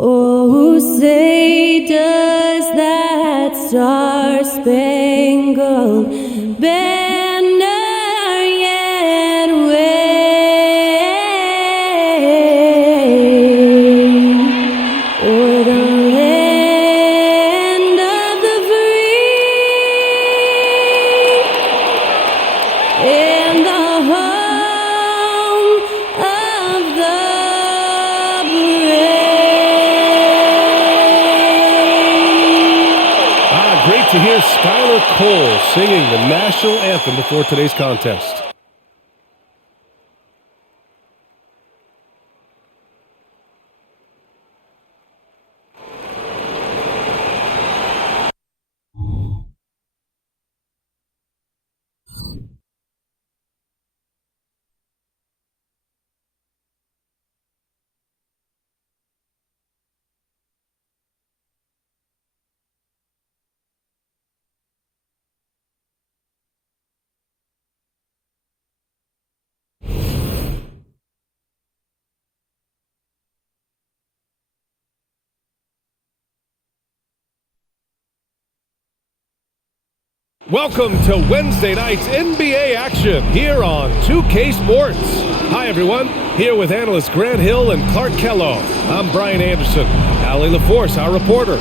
Oh, say does that star-spangled banner yet wave o'er the land of the free and the home of the Great to hear Skylar Cole singing the national anthem before today's contest. Welcome to Wednesday night's NBA action here on 2K Sports. Hi everyone, here with analysts Grant Hill and Clark Kellogg. I'm Brian Anderson, Allie LaForce, our reporter.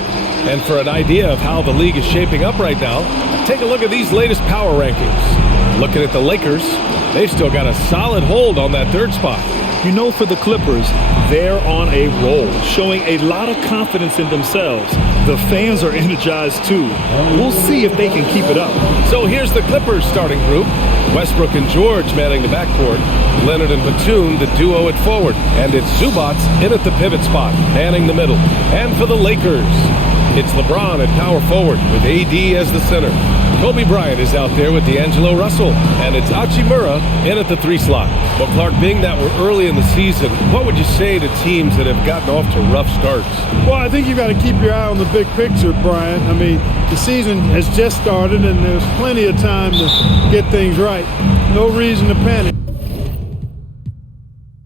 And for an idea of how the league is shaping up right now, take a look at these latest power rankings. Looking at the Lakers, they've still got a solid hold on that third spot. You know, for the Clippers, they're on a roll, showing a lot of confidence in themselves. The fans are energized too. We'll see if they can keep it up. So here's the Clippers starting group. Westbrook and George manning the backcourt. Leonard and Batum, the duo at forward. And it's Zubats in at the pivot spot, manning the middle. And for the Lakers, it's LeBron at power forward with AD as the center. Kobe Bryant is out there with D'Angelo Russell, and it's Hachimura in at the 3 slot. Well, Clark, being that we're early in the season, what would you say to teams that have gotten off to rough starts? Well, I think you got to keep your eye on the big picture, Brian. I mean, the season has just started, and there's plenty of time to get things right. No reason to panic.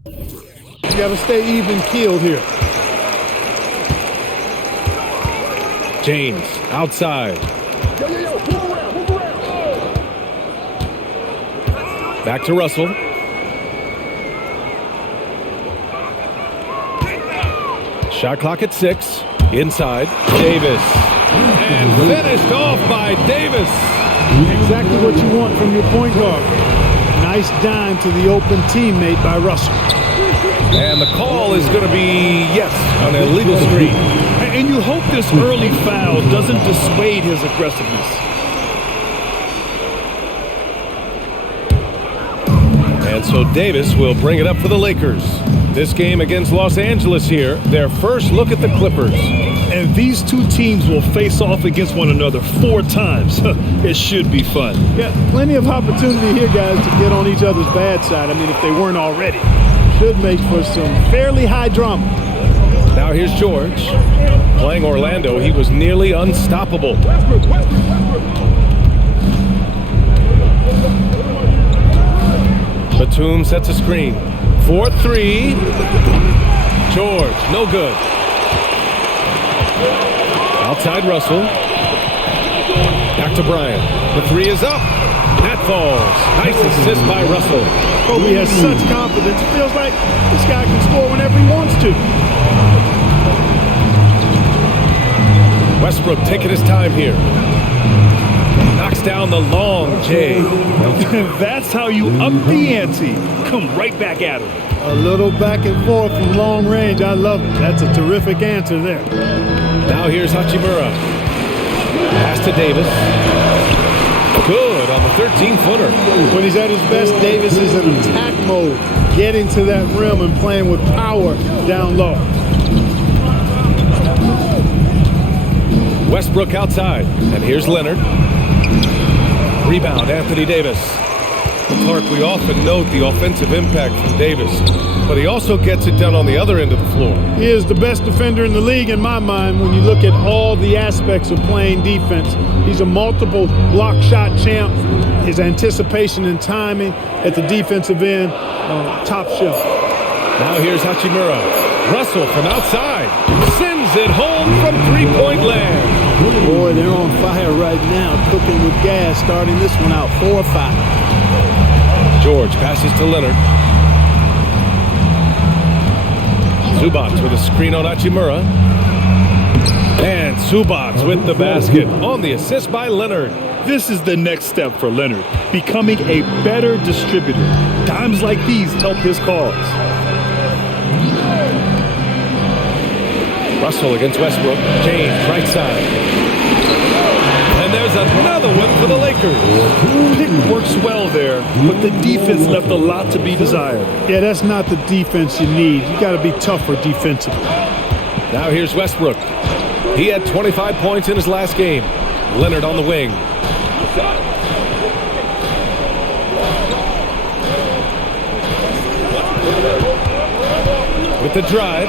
You got to stay even-keeled here. James, outside. Back to Russell. Shot clock at 6. Inside. Davis. And finished off by Davis. Exactly what you want from your point guard. Nice dime to the open teammate by Russell. And the call is going to be, yes, an illegal screen. And you hope this early foul doesn't dissuade his aggressiveness. And so Davis will bring it up for the Lakers. This game against Los Angeles here, their first look at the Clippers. And these two teams will face off against one another 4 times. It should be fun. Yeah, plenty of opportunity here, guys, to get on each other's bad side. I mean, if they weren't already. Should make for some fairly high drama. Now here's George. Playing Orlando, he was nearly unstoppable. Batum sets a screen. 4-3. George, no good. Outside Russell. Back to Bryant. The 3 is up. That falls. Nice assist by Russell. Kobe has such confidence. It feels like this guy can score whenever he wants to. Westbrook taking his time here. Knocks down the long J. That's how you up the ante. Come right back at him. A little back and forth from long range. I love it. That's a terrific answer there. Now here's Hachimura. Pass to Davis. Good on the 13-footer. When he's at his best, Davis is in attack mode, getting to that rim and playing with power down low. Westbrook outside, and here's Leonard. Rebound, Anthony Davis. Clark, we often note the offensive impact from Davis, but he also gets it done on the other end of the floor. He is the best defender in the league in my mind when you look at all the aspects of playing defense. He's a multiple block shot champ. His anticipation and timing at the defensive end, top shelf. Now here's Hachimura. Russell from outside. it home from three-point land. Boy, they're on fire right now, cooking with gas, starting this one out 4-5. George passes to Leonard. Zubats with a screen on Hachimura. And Zubats with the basket on the assist by Leonard. This is the next step for Leonard, becoming a better distributor. Times like these help his cause. Russell against Westbrook. James, right side. And there's another one for the Lakers. Pick works well there, but the defense left a lot to be desired. Yeah, that's not the defense you need. You got to be tougher defensively. Now here's Westbrook. He had 25 points in his last game. Leonard on the wing. With the drive.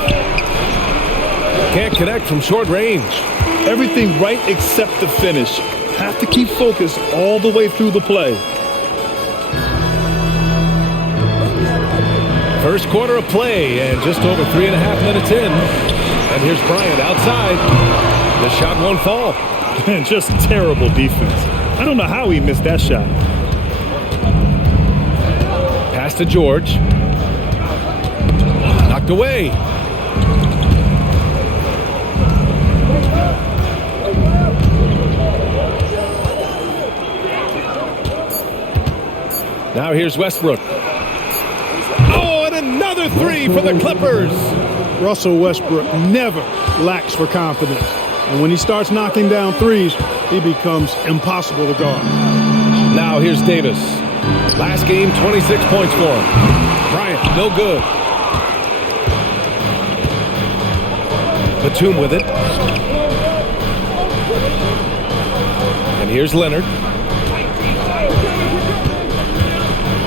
Can't connect from short range. Everything right except the finish. Have to keep focused all the way through the play. First quarter of play and just over 3.5 minutes in. And here's Bryant outside. The shot won't fall. Just terrible defense. I don't know how he missed that shot. Pass to George. Knocked away. Now here's Westbrook. Oh, and another three for the Clippers. Russell Westbrook never lacks for confidence. And when he starts knocking down threes, he becomes impossible to guard. Now here's Davis. Last game, 26 points for him. Bryant, no good. Batum with it. And here's Leonard.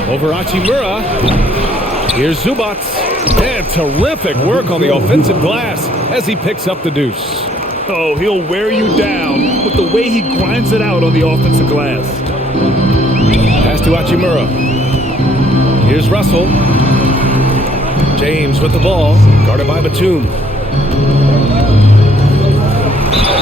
Over Hachimura. Here's Zubats. And terrific work on the offensive glass as he picks up the deuce. Oh, he'll wear you down with the way he grinds it out on the offensive glass. Pass to Hachimura. Here's Russell. James with the ball. Guarded by Batum.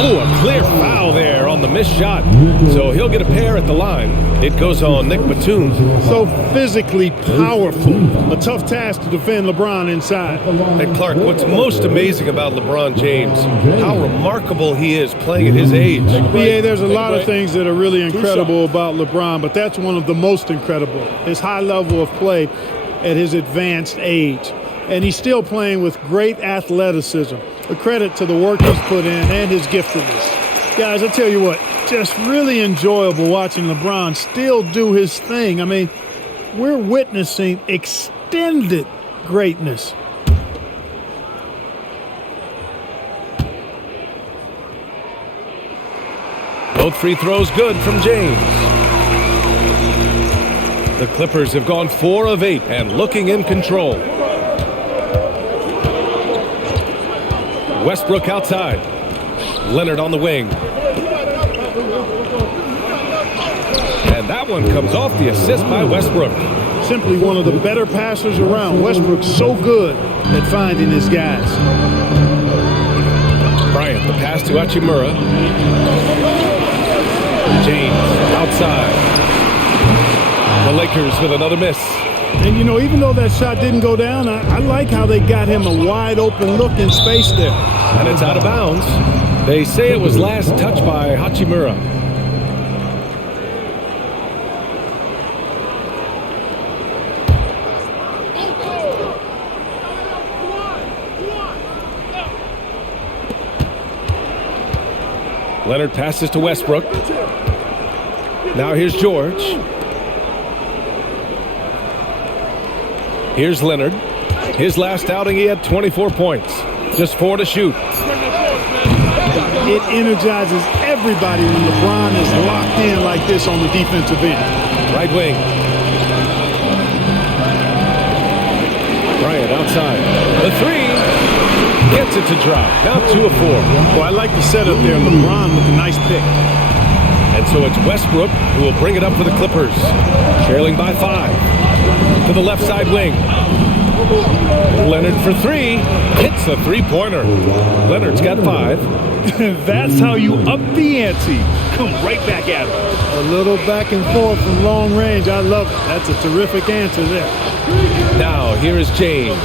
Oh, a clear foul there on the missed shot. So he'll get a pair at the line. It goes on Nick Batum. So physically powerful. A tough task to defend LeBron inside. And Clark, what's most amazing about LeBron James, how remarkable he is playing at his age. Yeah, there's a lot of things that are really incredible about LeBron, but that's one of the most incredible. His high level of play at his advanced age. And he's still playing with great athleticism. A credit to the work he's put in and his giftedness. Guys, I tell you what, just really enjoyable watching LeBron still do his thing. I mean, we're witnessing extended greatness. Both free throws good from James. The Clippers have gone 4 of 8 and looking in control. Westbrook outside. Leonard on the wing. And that one comes off the assist by Westbrook. Simply one of the better passers around. Westbrook's so good at finding his guys. Bryant, the pass to Hachimura. James outside. The Lakers with another miss. And, you know, even though that shot didn't go down, I like how they got him a wide open look in space there. And it's out of bounds. They say it was last touched by Hachimura. Leonard passes to Westbrook. Now here's George. Here's Leonard. His last outing, he had 24 points. Just 4 to shoot. It energizes everybody when LeBron is locked in like this on the defensive end. Right wing. Bryant outside. The three. Gets it to drop. Now 2 of 4. Well, I like the setup there. LeBron with a nice pick. And so it's Westbrook who will bring it up for the Clippers. Trailing by 5. To the left side wing. Leonard for three. Hits a three-pointer. Leonard's got 5. That's how you up the ante. Come right back at him. A little back and forth from long range. I love it. That's a terrific answer there. Now, here is James.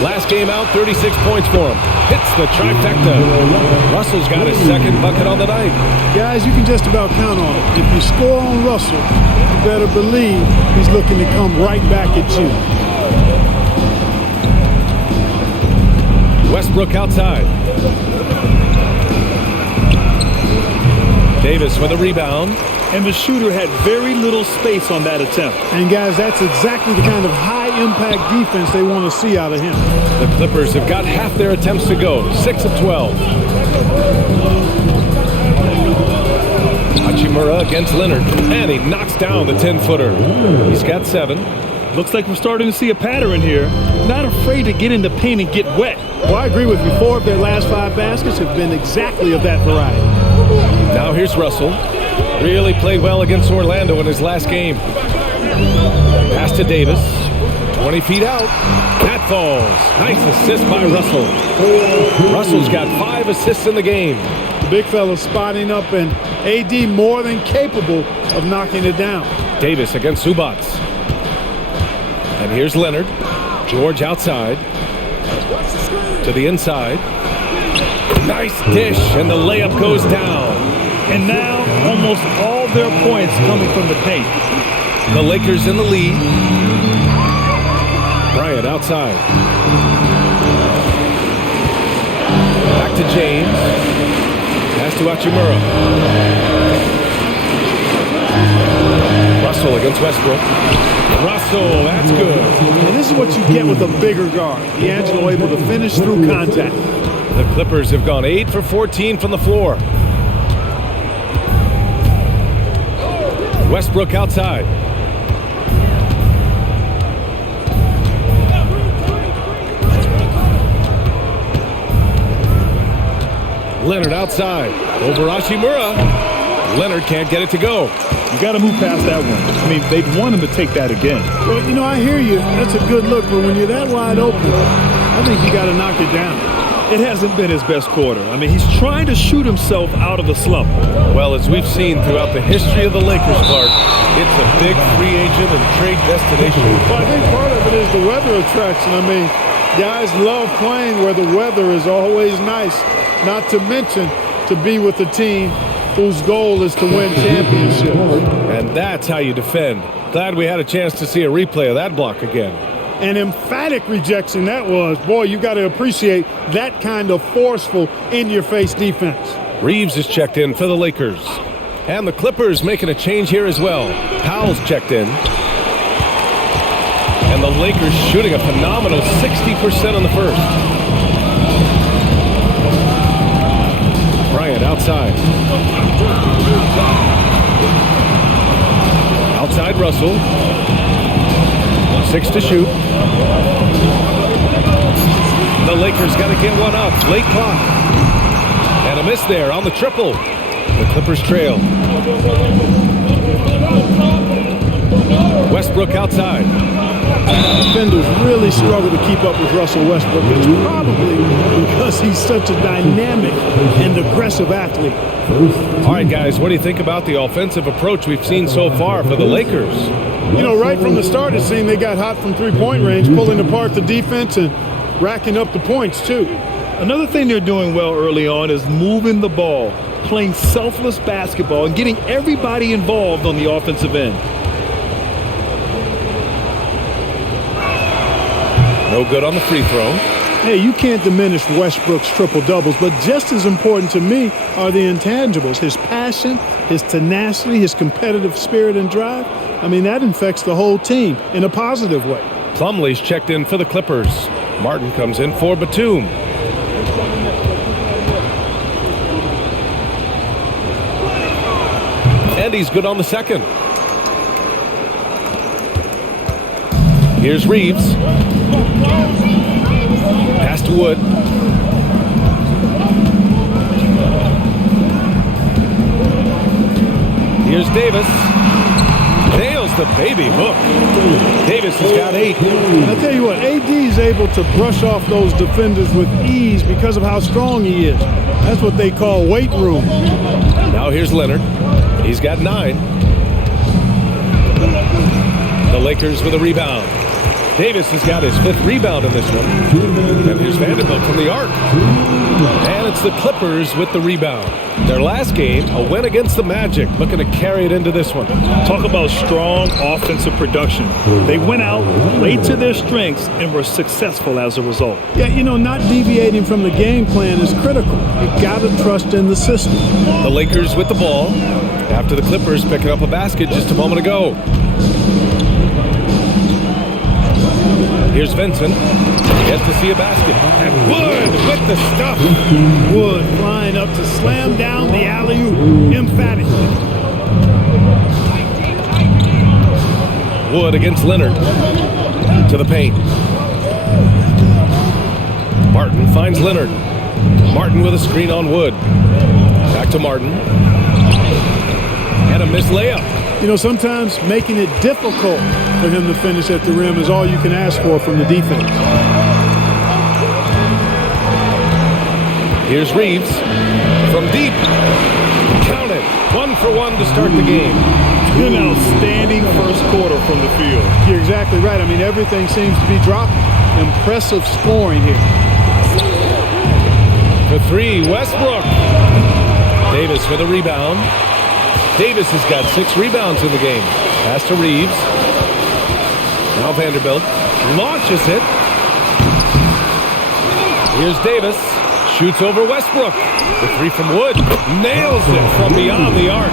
Last game out, 36 points for him. Hits the trifecta. Russell's got his second bucket on the night. Guys, you can just about count on it. If you score on Russell, you better believe he's looking to come right back at you. Westbrook outside. Davis with a rebound. And the shooter had very little space on that attempt. And guys, that's exactly the kind of high-impact defense they want to see out of him. The Clippers have got half their attempts to go, 6 of 12. Hachimura against Leonard, and he knocks down the 10-footer. He's got 7. Looks like we're starting to see a pattern here. Not afraid to get in the paint and get wet. Well, I agree with you. 4 of their last 5 baskets have been exactly of that variety. Now here's Russell. Really played well against Orlando in his last game. Pass to Davis. 20 feet out. That falls. Nice assist by Russell. Russell's got 5 assists in the game. The big fella spotting up, and AD more than capable of knocking it down. Davis against Zubac. And here's Leonard. George outside. To the inside. Nice dish, and the layup goes down. And now, almost all their points coming from the paint. The Lakers in the lead. Bryant outside. Back to James. Pass to Hachimura. Russell against Westbrook. Russell, that's good. And this is what you get with a bigger guard. D'Angelo able to finish through contact. The Clippers have gone 8 for 14 from the floor. Westbrook outside. Leonard outside. Over Hachimura. Leonard can't get it to go. You got to move past that one. I mean, they'd want him to take that again. Well, you know, I hear you. That's a good look, but when you're that wide open, I think you got to knock it down. It hasn't been his best quarter. I mean, he's trying to shoot himself out of the slump. Well, as we've seen throughout the history of the Lakers, Clark, it's a big free agent and trade destination. Well, I think part of it is the weather attraction. I mean, guys love playing where the weather is always nice, not to mention to be with a team whose goal is to win championships. And that's how you defend. Glad we had a chance to see a replay of that block again. An emphatic rejection that was. Boy, you got to appreciate that kind of forceful, in-your-face defense. Reeves is checked in for the Lakers. And the Clippers making a change here as well. Powell's checked in. And the Lakers shooting a phenomenal 60% on the first. Bryant outside. Outside Russell. 6 to shoot. The Lakers got to get one up. Late clock. And a miss there on the triple. The Clippers trail. Westbrook outside. Defenders really struggle to keep up with Russell Westbrook. It's probably because he's such a dynamic and aggressive athlete. All right, guys, what do you think about the offensive approach we've seen so far for the Lakers? You know, right from the start, it seemed they got hot from three-point range, pulling apart the defense and racking up the points, too. Another thing they're doing well early on is moving the ball, playing selfless basketball, and getting everybody involved on the offensive end. No good on the free throw. Hey, you can't diminish Westbrook's triple-doubles, but just as important to me are the intangibles. His passion, his tenacity, his competitive spirit and drive. I mean, that infects the whole team in a positive way. Plumlee's checked in for the Clippers. Martin comes in for Batum. And he's good on the second. Here's Reeves. Pass to Wood. Here's Davis. Nails the baby hook. Davis has got 8. And I tell you what, AD is able to brush off those defenders with ease because of how strong he is. That's what they call weight room. Now here's Leonard. He's got 9. The Lakers with a rebound. Davis has got his 5th rebound in this one. And here's Vanderbilt from the arc. And it's the Clippers with the rebound. Their last game, a win against the Magic, looking to carry it into this one. Talk about strong offensive production. They went out, played to their strengths, and were successful as a result. Yeah, you know, not deviating from the game plan is critical. You got to trust in the system. The Lakers with the ball after the Clippers picking up a basket just a moment ago. Here's Vincent. Gets to see a basket. And Wood with the stuff. Wood flying up to slam down the alley-oop emphatically. Wood against Leonard. To the paint. Martin finds Leonard. Martin with a screen on Wood. Back to Martin. And a missed layup. You know, sometimes making it difficult for him to finish at the rim is all you can ask for from the defense. Here's Reeves from deep. Count it. 1 for 1 to start the game. An outstanding first quarter from the field. You're exactly right. I mean, everything seems to be dropping. Impressive scoring here. For 3, Westbrook. Davis with a rebound. Davis has got 6 rebounds in the game. Pass to Reeves. Now Vanderbilt launches it. Here's Davis. Shoots over Westbrook. The 3 from Wood. Nails it from beyond the arc.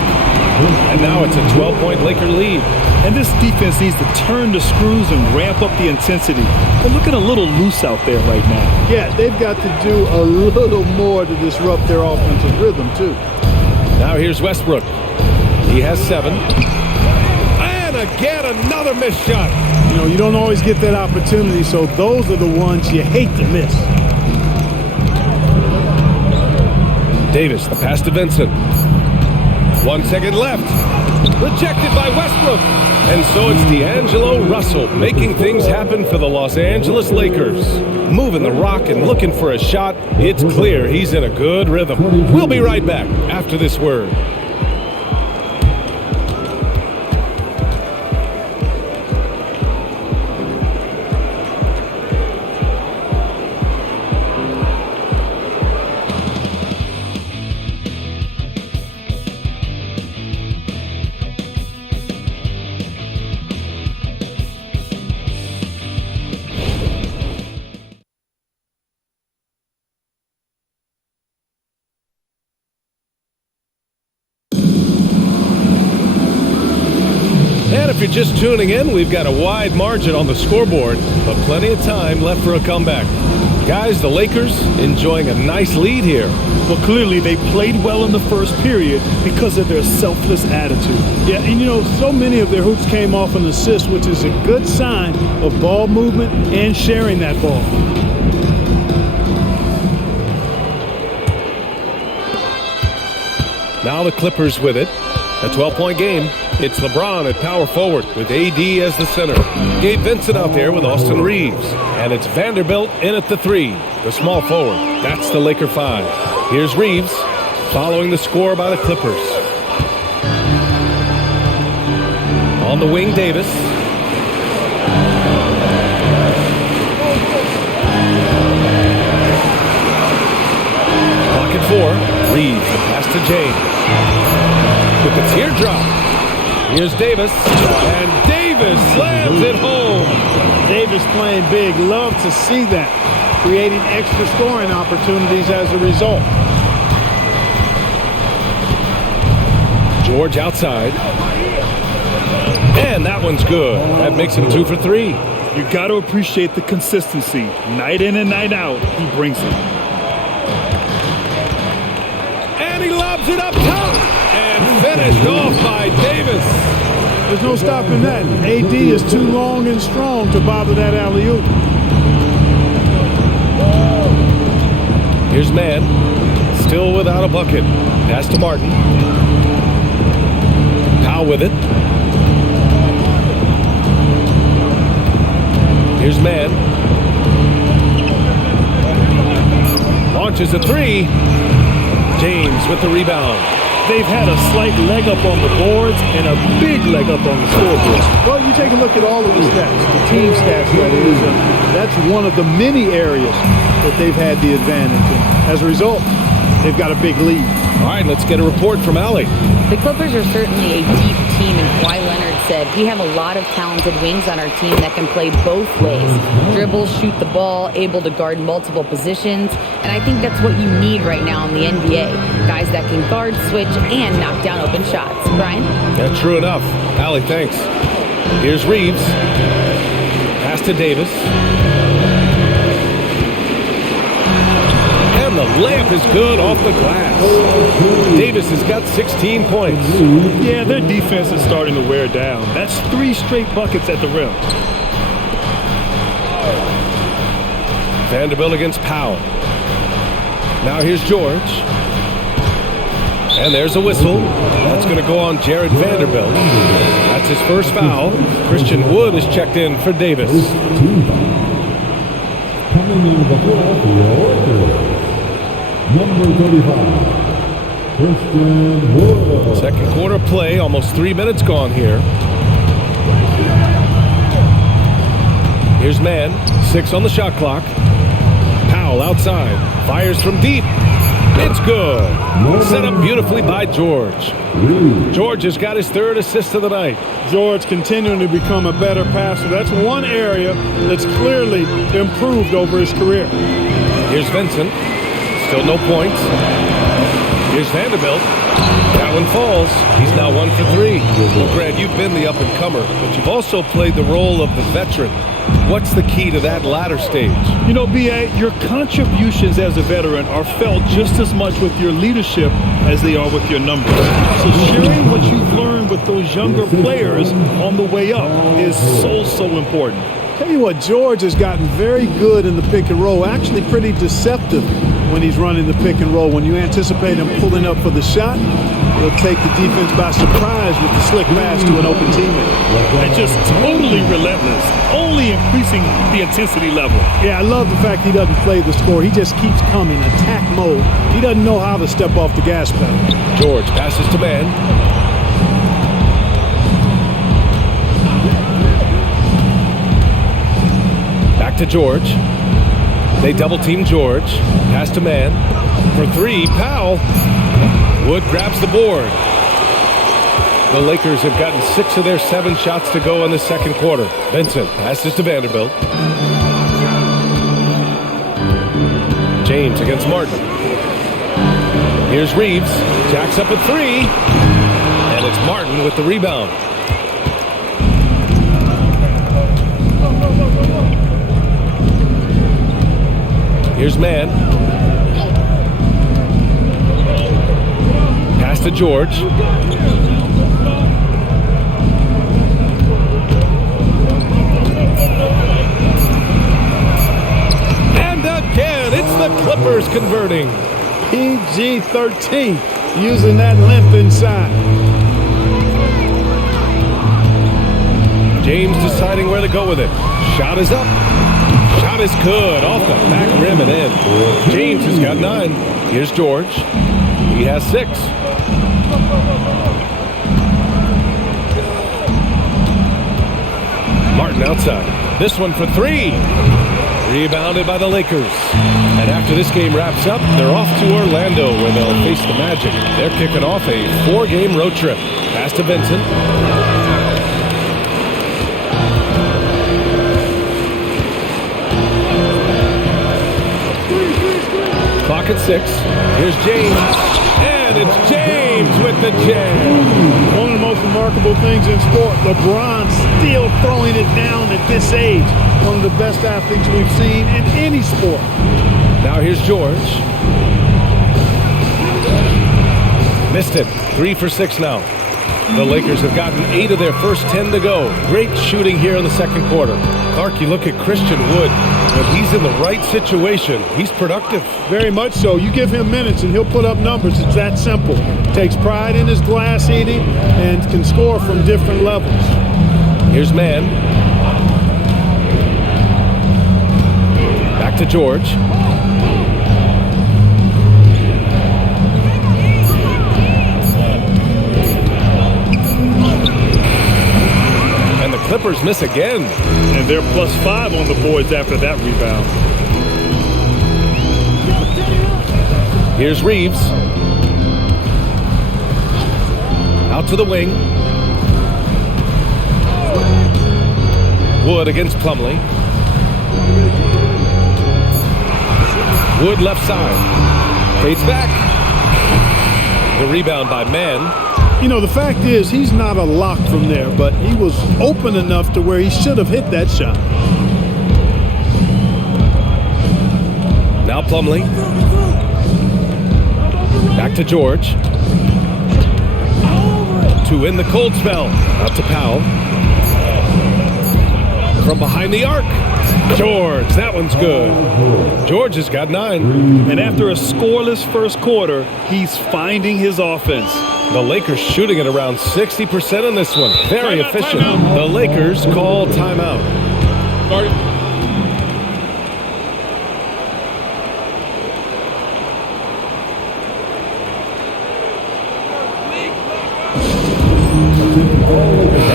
And now it's a 12-point Laker lead. And this defense needs to turn the screws and ramp up the intensity. They're looking a little loose out there right now. Yeah, they've got to do a little more to disrupt their offensive rhythm, too. Now here's Westbrook. He has 7. And again, another missed shot. You know, you don't always get that opportunity, so those are the ones you hate to miss. Davis, the pass to Vincent. 1 second left. Rejected by Westbrook. And so it's D'Angelo Russell making things happen for the Los Angeles Lakers. Moving the rock and looking for a shot. It's clear he's in a good rhythm. We'll be right back after this word. If you're just tuning in, we've got a wide margin on the scoreboard, but plenty of time left for a comeback. Guys, the Lakers enjoying a nice lead here. Well, clearly they played well in the first period because of their selfless attitude. Yeah, and you know, so many of their hoops came off an assist, which is a good sign of ball movement and sharing that ball. Now the Clippers with it. A 12-point game. It's LeBron at power forward with AD as the center. Gabe Vincent out there with Austin Reeves. And it's Vanderbilt in at the 3, the small forward. That's the Laker 5. Here's Reeves following the score by the Clippers. On the wing, Davis. Clock at 4. Reeves, the pass to James. With the teardrop. Here's Davis. And Davis slams it home. Davis playing big. Love to see that. Creating extra scoring opportunities as a result. George outside. And that one's good. That makes him 2 for 3. You got to appreciate the consistency. Night in and night out, he brings it. And he lobs it up top. And finished off by Davis. There's no stopping that. AD is too long and strong to bother that alley-oop. Here's Mann. Still without a bucket. Pass to Martin. Powell with it. Here's man. Launches a three. James with the rebound. They've had a slight leg up on the boards and a big leg up on the scoreboard. Well, you take a look at all of the stats, the team stats, that is, and that's one of the many areas that they've had the advantage. And as a result, they've got a big lead. All right, let's get a report from Allie. The Clippers are certainly a deep team, and Kawhi Leonard said, we have a lot of talented wings on our team that can play both ways. Dribble, shoot the ball, able to guard multiple positions, and I think that's what you need right now in the NBA. Guys that can guard, switch, and knock down open shots. Brian? Yeah, true enough. Allie, thanks. Here's Reeves. Pass to Davis. And the layup is good off the glass. Davis has got 16 points. Yeah, their defense is starting to wear down. That's 3 straight buckets at the rim. Vanderbilt against Powell. Now here's George. And there's a whistle. That's going to go on Jared Vanderbilt. That's his first foul. Christian Wood is checked in for Davis. Coming in the Philadelphia number 35, Christian Wood. Second quarter play, almost 3 minutes gone here. Here's man, 6 on the shot clock. Powell outside, fires from deep. It's good. Set up beautifully by George. George has got his 3rd assist of the night. George continuing to become a better passer. That's one area that's clearly improved over his career. Here's Vincent. Still no points. Here's Vanderbilt. That one falls. He's now 1 for 3. Well, Grant, you've been the up-and-comer, but you've also played the role of the veteran. What's the key to that latter stage? You know, B.A., your contributions as a veteran are felt just as much with your leadership as they are with your numbers. So sharing what you've learned with those younger players on the way up is so important. Tell you what, George has gotten very good in the pick and roll, actually pretty deceptive when he's running the pick and roll. When you anticipate him pulling up for the shot, he'll take the defense by surprise with the slick pass to an open teammate. And just totally relentless, only increasing the intensity level. Yeah, I love the fact he doesn't play the score. He just keeps coming, attack mode. He doesn't know how to step off the gas pedal. George passes to man. Back to George. They double team George. Pass to man. For 3, Powell. Wood grabs the board. The Lakers have gotten 6 of their 7 shots to go in the second quarter. Vincent passes to Vanderbilt. James against Martin. Here's Reeves. Jacks up a 3. And it's Martin with the rebound. Here's man. Pass to George. And again, it's the Clippers converting. PG-13, using that length inside. James deciding where to go with it. Shot is up. Shot is good. Off the back rim and in. James has got 9. Here's George. He has 6. Martin outside. This one for 3. Rebounded by the Lakers. And after this game wraps up, they're off to Orlando where they'll face the Magic. They're kicking off a 4-game road trip. Pass to Vincent. Clock at 6. Here's James. And it's James with the jam. One of the most remarkable things in sport, LeBron still throwing it down at this age. One of the best athletes we've seen in any sport. Now here's George. Missed it. 3 for 6 now. The Lakers have gotten 8 of their first 10 to go. Great shooting here in the second quarter. Clark, you look at Christian Wood. When he's in the right situation, he's productive. Very much so. You give him minutes and he'll put up numbers. It's that simple. Takes pride in his glass eating and can score from different levels. Here's man. Back to George. And the Clippers miss again. And they're +5 on the boards after that rebound. Here's Reeves. Out to the wing. Wood against Plumlee. Wood left side. Fades back. The rebound by Mann. You know, the fact is he's not a lock from there, but he was open enough to where he should have hit that shot. Now Plumlee. Back to George. To in the cold spell. Out to Powell. From behind the arc. George, that one's good. George has got 9. And after a scoreless first quarter, he's finding his offense. The Lakers shooting at around 60% in this one. Very Timeout, efficient. timeout. The Lakers call timeout.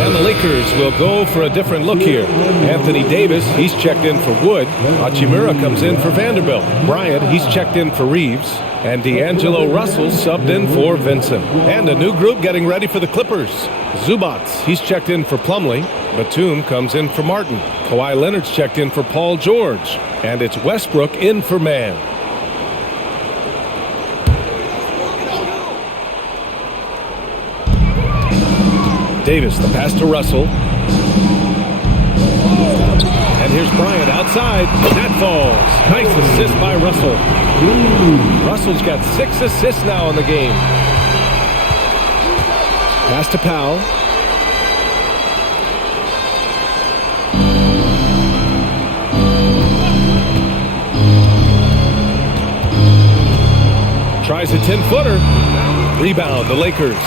And the Lakers will go for a different look here. Anthony Davis, he's checked in for Wood. Hachimura comes in for Vanderbilt. Bryant, he's checked in for Reeves. And D'Angelo Russell subbed in for Vincent. And a new group getting ready for the Clippers. Zubac, he's checked in for Plumlee. Batum comes in for Martin. Kawhi Leonard's checked in for Paul George. And it's Westbrook in for Mann. Davis, the pass to Russell. And here's Bryant outside. That falls. Nice assist by Russell. Russell's got 6 assists now in the game. Pass to Powell. Tries a 10-footer. Rebound, the Lakers.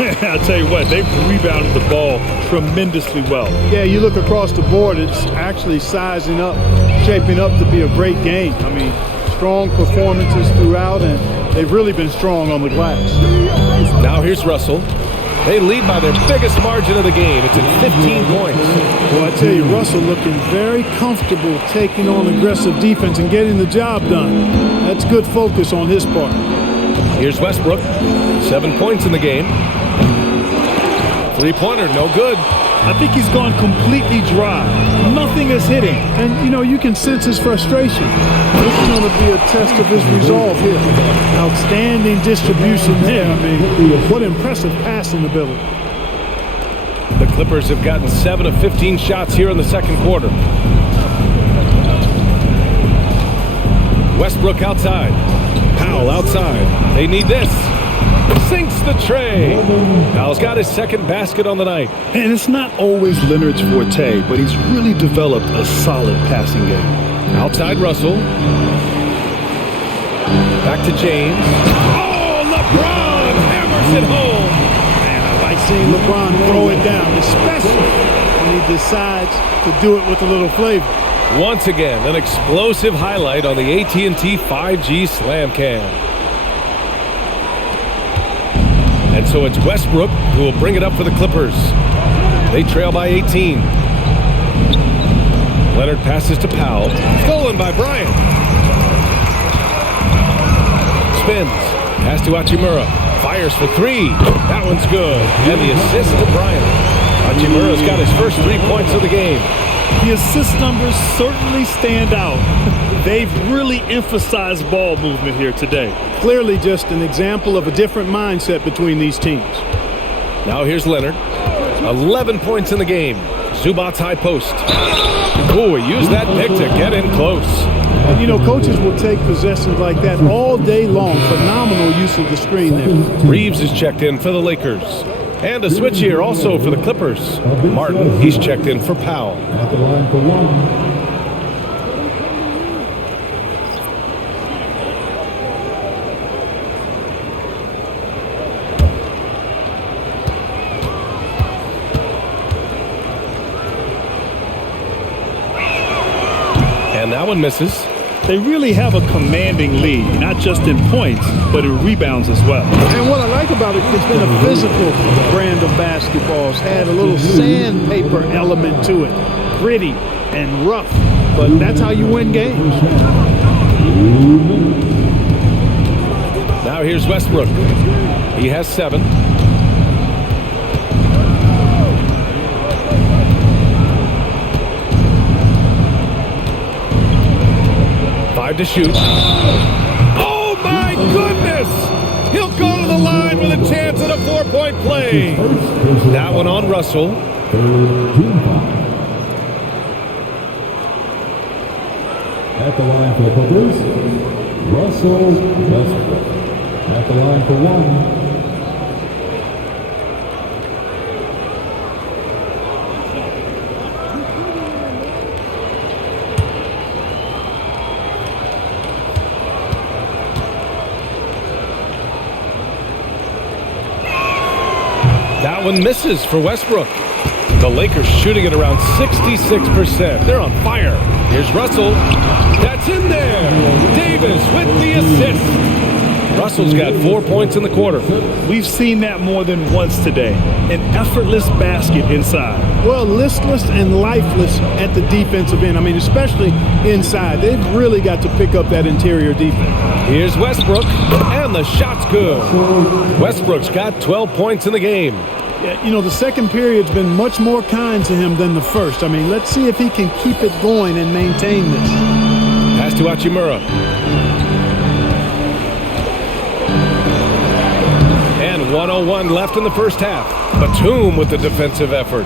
I'll tell you what, they've rebounded the ball tremendously well. Yeah, you look across the board, it's actually sizing up, shaping up to be a great game. I mean, strong performances throughout, and they've really been strong on the glass. Now here's Russell. They lead by their biggest margin of the game. It's at 15 points. Well, I tell you, Russell looking very comfortable taking on aggressive defense and getting the job done. That's good focus on his part. Here's Westbrook. 7 points in the game. Three-pointer, no good. I think he's gone completely dry. Nothing is hitting. And, you know, you can sense his frustration. This is going to be a test of his resolve here. Outstanding distribution there. I mean, what impressive passing ability. The Clippers have gotten 7 of 15 shots here in the second quarter. Westbrook outside. Powell outside. They need this. Sinks the tray. Powell's got his second basket on the night. And it's not always Leonard's forte, but he's really developed a solid passing game. Outside Russell. Back to James. Oh, LeBron hammers it home. Man, I like seeing LeBron throw it down, especially when he decides to do it with a little flavor. Once again, an explosive highlight on the AT&T 5G Slam Cam. And so it's Westbrook who will bring it up for the Clippers. They trail by 18. Leonard passes to Powell. Stolen by Bryant. Spins. Pass to Hachimura. Fires for 3. That one's good. And the assist to Bryant. Hachimura's got his first 3 points of the game. The assist numbers certainly stand out. They've really emphasized ball movement here today. Clearly just an example of a different mindset between these teams. Now here's Leonard. 11 points in the game. Zubac's high post. Ooh, he used that pick to get in close. And, you know, coaches will take possessions like that all day long. Phenomenal use of the screen there. Reeves is checked in for the Lakers. And a switch here also for the Clippers. Martin, he's checked in for Powell. At the line for 1. And that one misses. They really have a commanding lead, not just in points, but in rebounds as well. And what I like about it, it's been a physical brand of basketball. It's had a little sandpaper element to it, gritty and rough, but that's how you win games. Now here's Westbrook. He has 7. To shoot. Oh my goodness! He'll go to the line with a chance at a 4-point play. That one on Russell. At the line for the Clippers, Russell Westbrook. At the line for 1. That one misses for Westbrook. The Lakers shooting at around 66%. They're on fire. Here's Russell. That's in there. Davis with the assist. Russell's got 4 points in the quarter. We've seen that more than once today. An effortless basket inside. Well, listless and lifeless at the defensive end. I mean, especially inside. They've really got to pick up that interior defense. Here's Westbrook, and the shot's good. Westbrook's got 12 points in the game. Yeah, you know, the second period's been much more kind to him than the first. I mean, let's see if he can keep it going and maintain this. Pass to Hachimura. And 1:01 left in the first half. Batum with the defensive effort.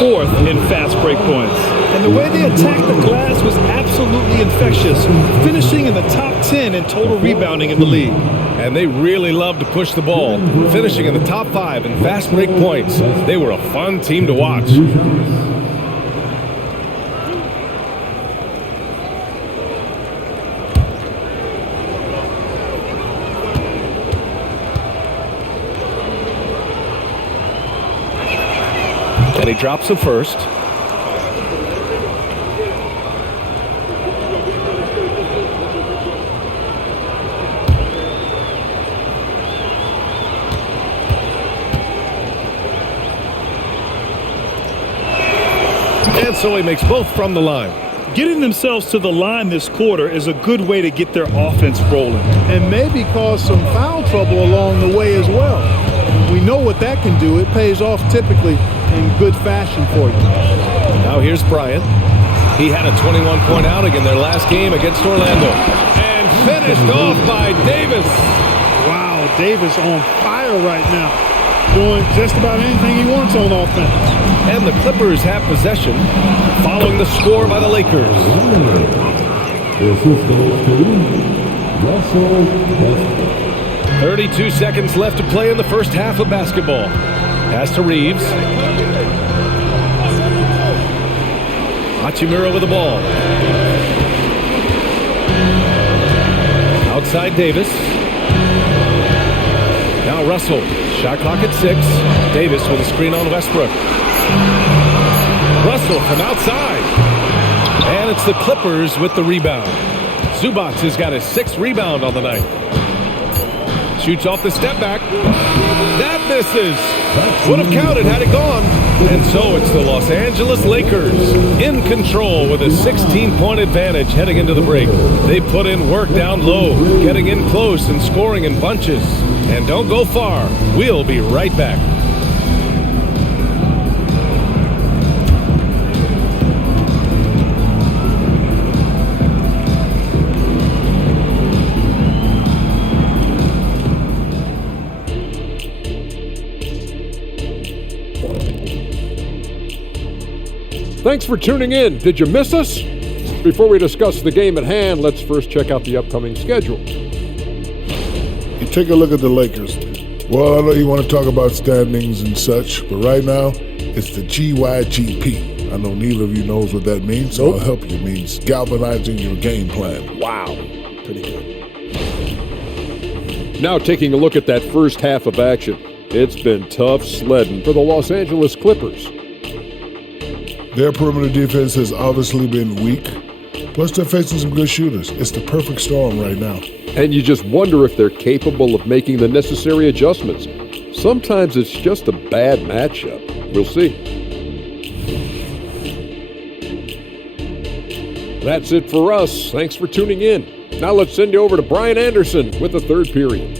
4th in fast break points. And the way they attacked the glass was absolutely infectious, finishing in the top 10 in total rebounding in the league. And they really love to push the ball, finishing in the top 5 in fast break points. They were a fun team to watch. And he drops the first. And so he makes both from the line. Getting themselves to the line this quarter is a good way to get their offense rolling. And maybe cause some foul trouble along the way as well. We know what that can do. It pays off typically in good fashion for you. Now here's Bryant. He had a 21-point outing in their last game against Orlando. And finished off by Davis. Wow, Davis on fire right now. Doing just about anything he wants on offense. And the Clippers have possession, following the score by the Lakers. This is goes to Russell Westbrook. 32 seconds left to play in the first half of basketball. Pass to Reeves. Hachimura with the ball. Outside Davis. Now Russell. Shot clock at 6. Davis with a screen on Westbrook. Russell from outside. And it's the Clippers with the rebound. Zubac has got his 6th rebound on the night. Shoots off the step back. That misses. Would have counted had it gone. And so it's the Los Angeles Lakers in control with a 16-point advantage heading into the break. They put in work down low, getting in close and scoring in bunches. And don't go far. We'll be right back. Thanks for tuning in. Did you miss us? Before we discuss the game at hand, let's first check out the upcoming schedule. You take a look at the Lakers. Well, I know you want to talk about standings and such, but right now, it's the GYGP. I know neither of you knows what that means, so I'll help you. It means galvanizing your game plan. Wow. Pretty good. Now taking a look at that first half of action. It's been tough sledding for the Los Angeles Clippers. Their perimeter defense has obviously been weak. Plus, they're facing some good shooters. It's the perfect storm right now. And you just wonder if they're capable of making the necessary adjustments. Sometimes it's just a bad matchup. We'll see. That's it for us. Thanks for tuning in. Now let's send you over to Brian Anderson with the third period.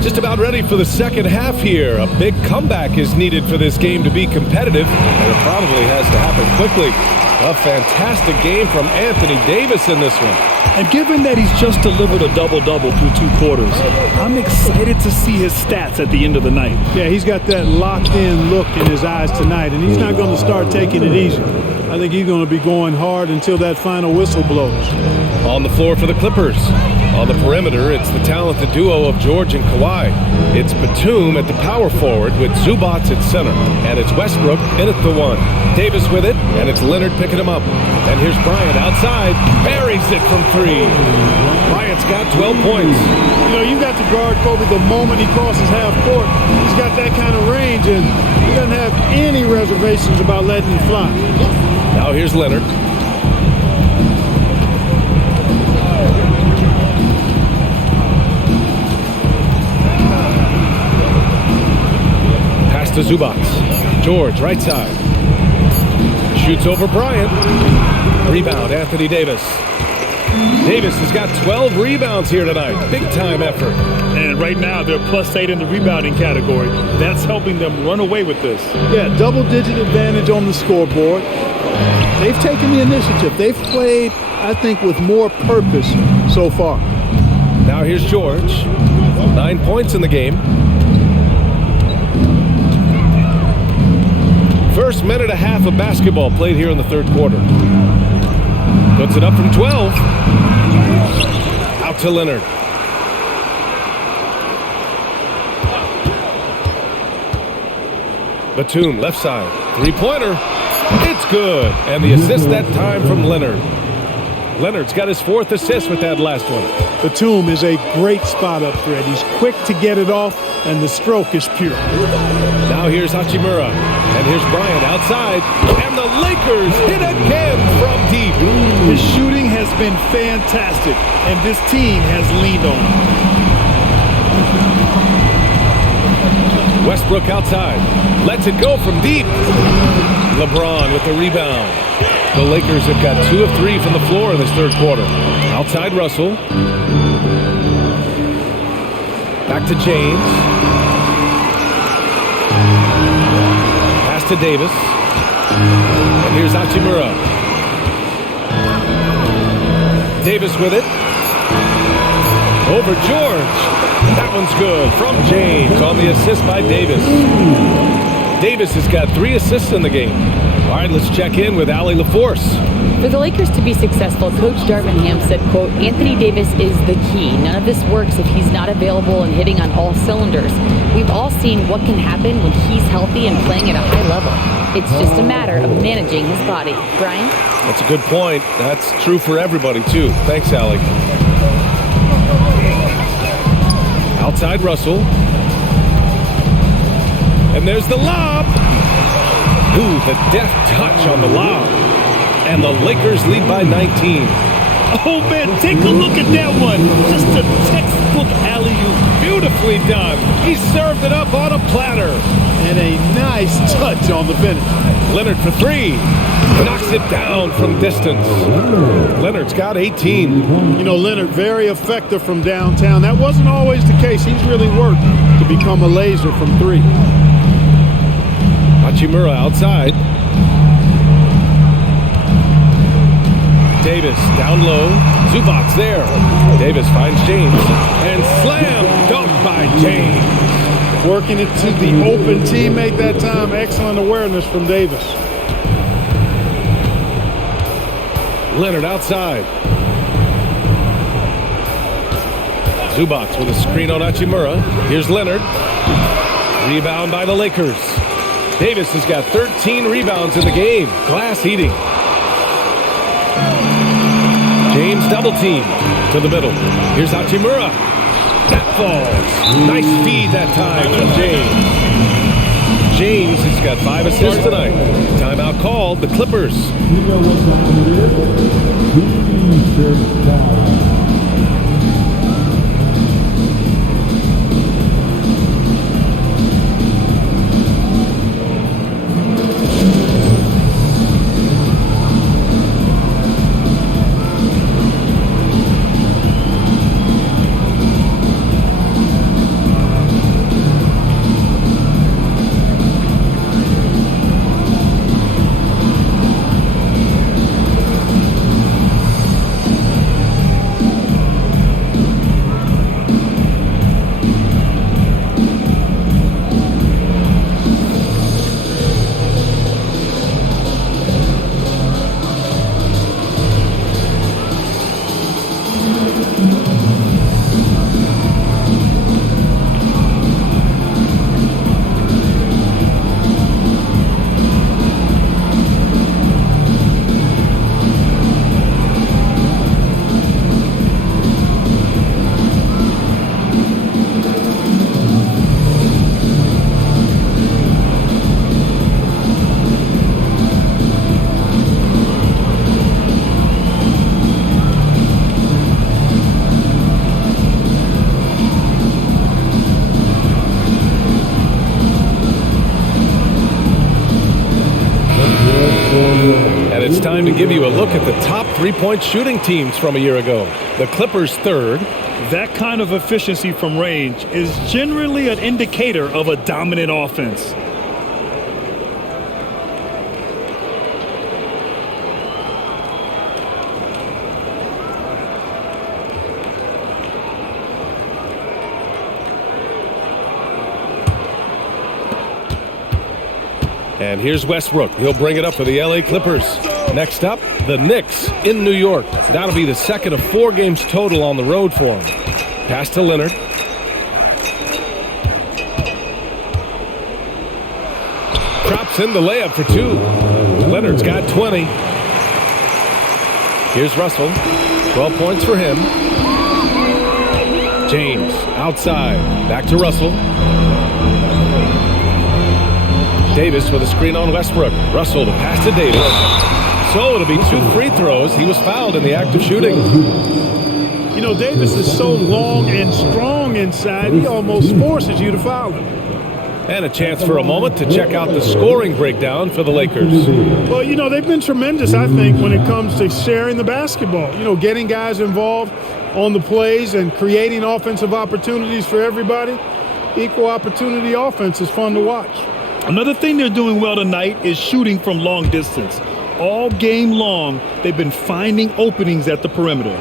Just about ready for the second half here. A big comeback is needed for this game to be competitive, and it probably has to happen quickly. A fantastic game from Anthony Davis in this one. And given that he's just delivered a double-double through 2 quarters, I'm excited to see his stats at the end of the night. Yeah, he's got that locked-in look in his eyes tonight, and he's not going to start taking it easy. I think he's going to be going hard until that final whistle blows. On the floor for the Clippers. On the perimeter, it's the talented duo of George and Kawhi. It's Batum at the power forward with Zubac at center. And it's Westbrook in at the 1. Davis with it, and it's Leonard picking him up. And here's Bryant outside. Buries it from 3. Bryant's got 12 points. You know, you got to guard Kobe the moment he crosses half court. He's got that kind of range, and he doesn't have any reservations about letting him fly. Now here's Leonard. Pass to Zubac. George, right side. Shoots over Bryant. Rebound, Anthony Davis. Davis has got 12 rebounds here tonight. Big-time effort. And right now, they're +8 in the rebounding category. That's helping them run away with this. Yeah, double-digit advantage on the scoreboard. They've taken the initiative. They've played, I think, with more purpose so far. Now here's George. 9 points in the game. First minute and a half of basketball played here in the third quarter. Puts it up from 12. Out to Leonard. Batum, left side. Three-pointer. It's good. And the assist that time from Leonard. Leonard's got his 4th assist with that last one. Batum is a great spot-up threat. He's quick to get it off, and the stroke is pure. Now here's Hachimura. And here's Bryant outside. And the Lakers hit again from deep. His shooting has been fantastic, and this team has leaned on him. Westbrook outside. Lets it go from deep. LeBron with the rebound. The Lakers have got 2 of 3 from the floor in this third quarter. Outside Russell. Back to James. Pass to Davis. And here's Hachimura. Davis with it. Over George. That one's good from James on the assist by Davis. Davis has got 3 assists in the game. All right, let's check in with Allie LaForce. For the Lakers to be successful, Coach Darvin said, quote, Anthony Davis is the key. None of this works if he's not available and hitting on all cylinders. We've all seen what can happen when he's healthy and playing at a high level. It's just a matter of managing his body. Brian? That's a good point. That's true for everybody, too. Thanks, Allie. Outside Russell. And there's the lob. Ooh, the deft touch on the lob. And the Lakers lead by 19. Oh, man, take a look at that one. Just a textbook alley-oop. Beautifully done. He served it up on a platter. And a nice touch on the finish. Leonard for 3. Knocks it down from distance. Leonard's got 18. You know, Leonard, very effective from downtown. That wasn't always the case. He's really worked to become a laser from 3. Hachimura outside. Davis down low. Zubac there. Davis finds James. And slam dunk by James. Working it to the open teammate that time. Excellent awareness from Davis. Leonard outside. Zubac with a screen on Hachimura. Here's Leonard. Rebound by the Lakers. Davis has got 13 rebounds in the game. Glass eating. James double team to the middle. Here's Hachimura. That falls. Nice feed that time from James. James has got 5 assists tonight. Timeout called, the Clippers. You know what time it is? T-shirt time. And it's time to give you a look at the top three-point shooting teams from a year ago. The Clippers third. That kind of efficiency from range is generally an indicator of a dominant offense. And here's Westbrook. He'll bring it up for the LA Clippers. Next up, the Knicks in New York. That'll be the second of 4 games total on the road for him. Pass to Leonard. Drops in the layup for 2. Leonard's got 20. Here's Russell. 12 points for him. James outside. Back to Russell. Davis with a screen on Westbrook. Russell to pass to Davis. So it'll be 2 free throws. He was fouled in the act of shooting. You know, Davis is so long and strong inside, he almost forces you to foul him. And a chance for a moment to check out the scoring breakdown for the Lakers. Well, you know, they've been tremendous, I think, when it comes to sharing the basketball. You know, getting guys involved on the plays and creating offensive opportunities for everybody. Equal opportunity offense is fun to watch. Another thing they're doing well tonight is shooting from long distance. All game long, they've been finding openings at the perimeter.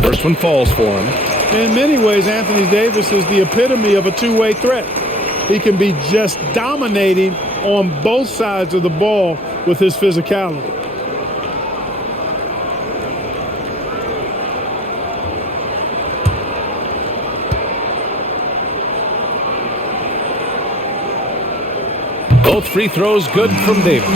First one falls for him. In many ways, Anthony Davis is the epitome of a two-way threat. He can be just dominating on both sides of the ball with his physicality. Both free throws good from Davis.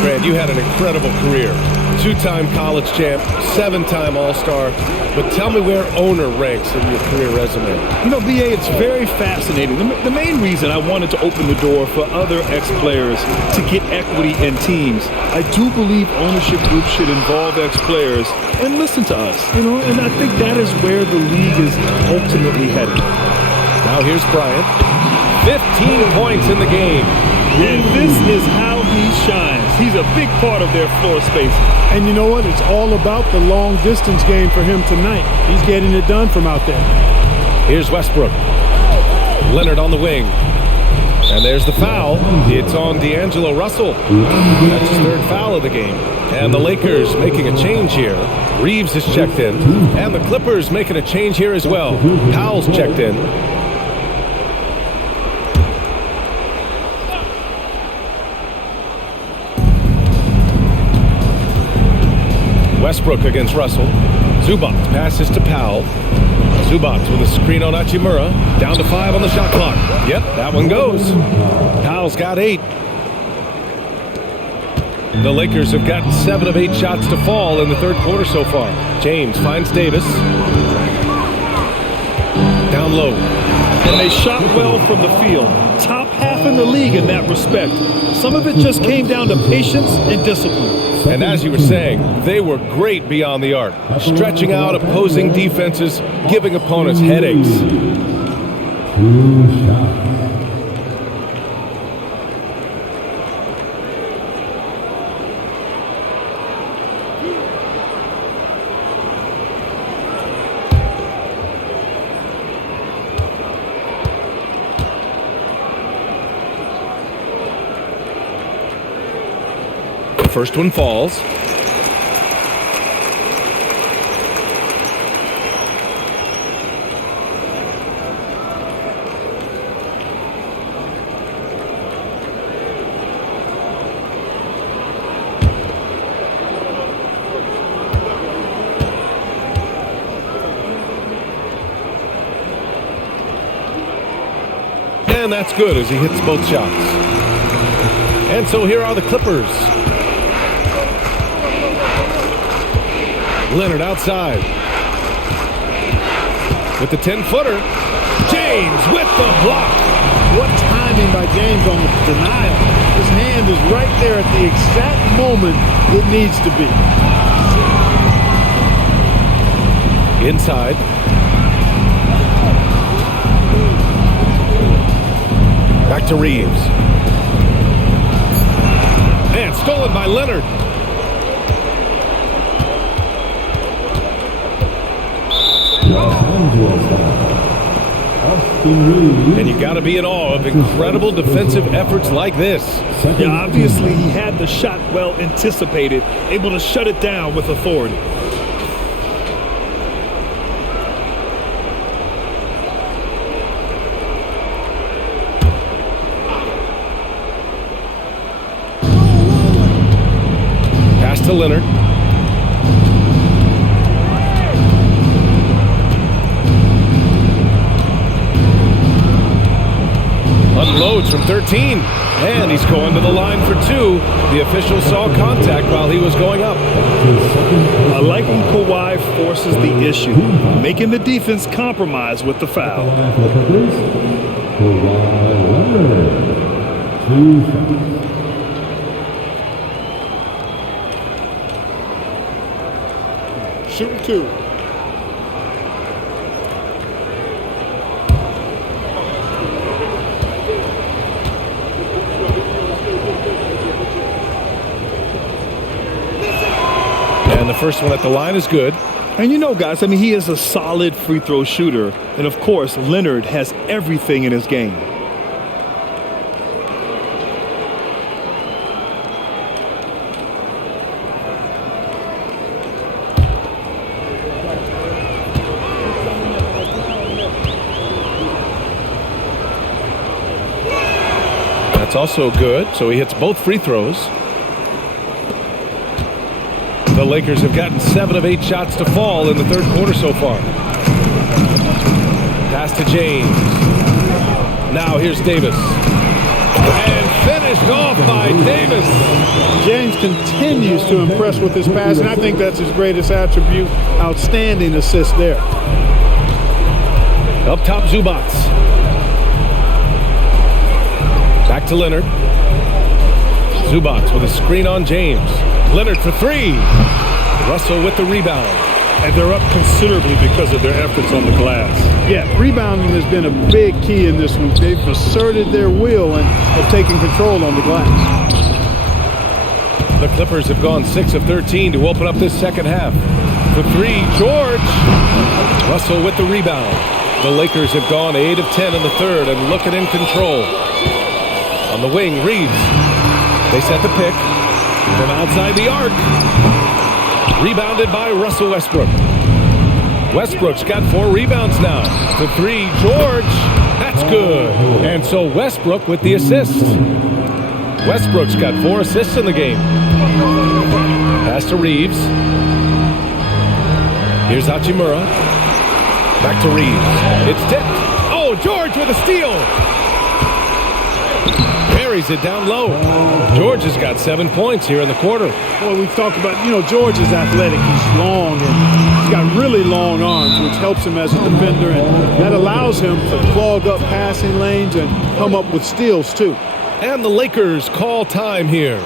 Grant, you had an incredible career. 2-time college champ, 7-time All-Star. But tell me where owner ranks in your career resume. You know, B.A., it's very fascinating. The main reason I wanted to open the door for other ex-players to get equity in teams, I do believe ownership groups should involve ex-players and listen to us, you know, and I think that is where the league is ultimately headed. Now here's Bryant. 15 points in the game. And this is how he shines. He's a big part of their floor space. And you know what? It's all about the long distance game for him tonight. He's getting it done from out there. Here's Westbrook. Leonard on the wing. And there's the foul. It's on D'Angelo Russell. That's his 3rd foul of the game. And the Lakers making a change here. Reeves is checked in. And the Clippers making a change here as well. Powell's checked in. Westbrook against Russell. Zubac passes to Powell. Zubac with a screen on Hachimura. Down to 5 on the shot clock. Yep, that one goes. Powell's got 8. The Lakers have gotten 7 of 8 shots to fall in the third quarter so far. James finds Davis. Down low. And they shot well from the field. Top half in the league in that respect. Some of it just came down to patience and discipline. And as you were saying, they were great beyond the arc, stretching out opposing defenses, giving opponents headaches. 2 shots. First one falls. And that's good as he hits both shots. And so here are the Clippers. Leonard outside. With the 10-footer. James with the block. What timing by James on the denial. His hand is right there at the exact moment it needs to be. Inside. Back to Reeves. And stolen by Leonard. And you got to be in awe of incredible defensive efforts like this. Yeah, obviously he had the shot well anticipated, able to shut it down with authority. Pass to Leonard. Unloads from 13, and he's going to the line for 2. The official saw contact while he was going up. I like when Kawhi forces the issue, making the defense compromise with the foul. Shooting 2. And the first one at the line is good. And you know, guys, I mean, he is a solid free throw shooter. And of course, Leonard has everything in his game. That's also good, so he hits both free throws. The Lakers have gotten 7 of 8 shots to fall in the third quarter so far. Pass to James. Now here's Davis. And finished off by Davis. James continues to impress with his pass, and I think that's his greatest attribute. Outstanding assist there. Up top, Zubats. Back to Leonard. Zubats with a screen on James. Leonard for 3. Russell with the rebound. And they're up considerably because of their efforts on the glass. Yeah, rebounding has been a big key in this one. They've asserted their will and have taken control on the glass. The Clippers have gone 6 of 13 to open up this second half. For 3, George. Russell with the rebound. The Lakers have gone 8 of 10 in the third and looking in control. On the wing, Reeves. They set the pick from outside the arc. Rebounded by Russell Westbrook. Westbrook's got 4 rebounds now. For 3, George. That's good. And so Westbrook with the assist. Westbrook's got 4 assists in the game. Pass to Reeves. Here's Hachimura. Back to Reeves. It's tipped. Oh, George with a steal. buries it down low. George has got 7 points here in the quarter. Well, we've talked about, George is athletic. He's long, and he's got really long arms, which helps him as a defender, and that allows him to clog up passing lanes and come up with steals, too. And the Lakers call time here.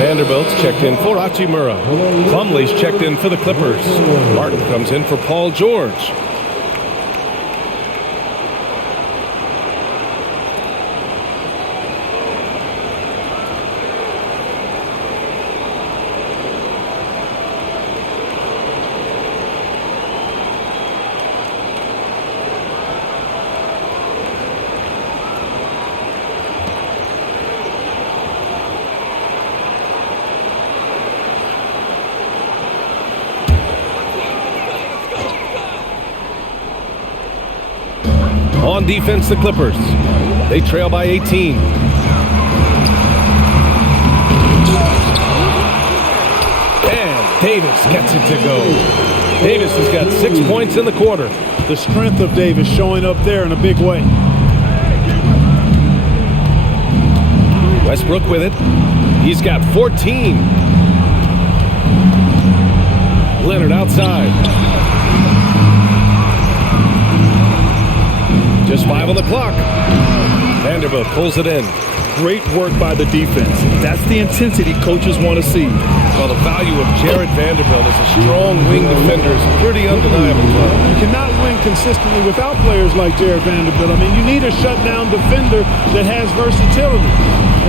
Vanderbilt's checked in for Hachimura. Plumlee's checked in for the Clippers. Martin comes in for Paul George. On defense, the Clippers. They trail by 18. And Davis gets it to go. Davis has got 6 points in the quarter. The strength of Davis showing up there in a big way. Westbrook with it. He's got 14. Leonard outside. Just 5 on the clock. Vanderbilt pulls it in. Great work by the defense. That's the intensity coaches want to see. Well, the value of Jared Vanderbilt as a strong wing defender is pretty undeniable. You cannot win consistently without players like Jared Vanderbilt. I mean, you need a shutdown defender that has versatility.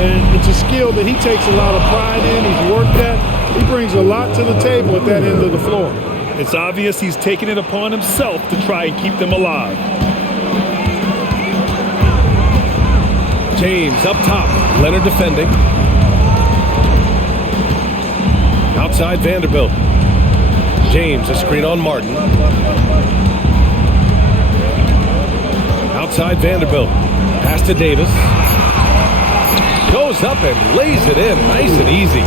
And it's a skill that he takes a lot of pride in. He's worked at. He brings a lot to the table at that end of the floor. It's obvious he's taking it upon himself to try and keep them alive. James up top. Leonard defending. Outside Vanderbilt. James a screen on Martin. Outside Vanderbilt. Pass to Davis. Goes up and lays it in. Nice and easy.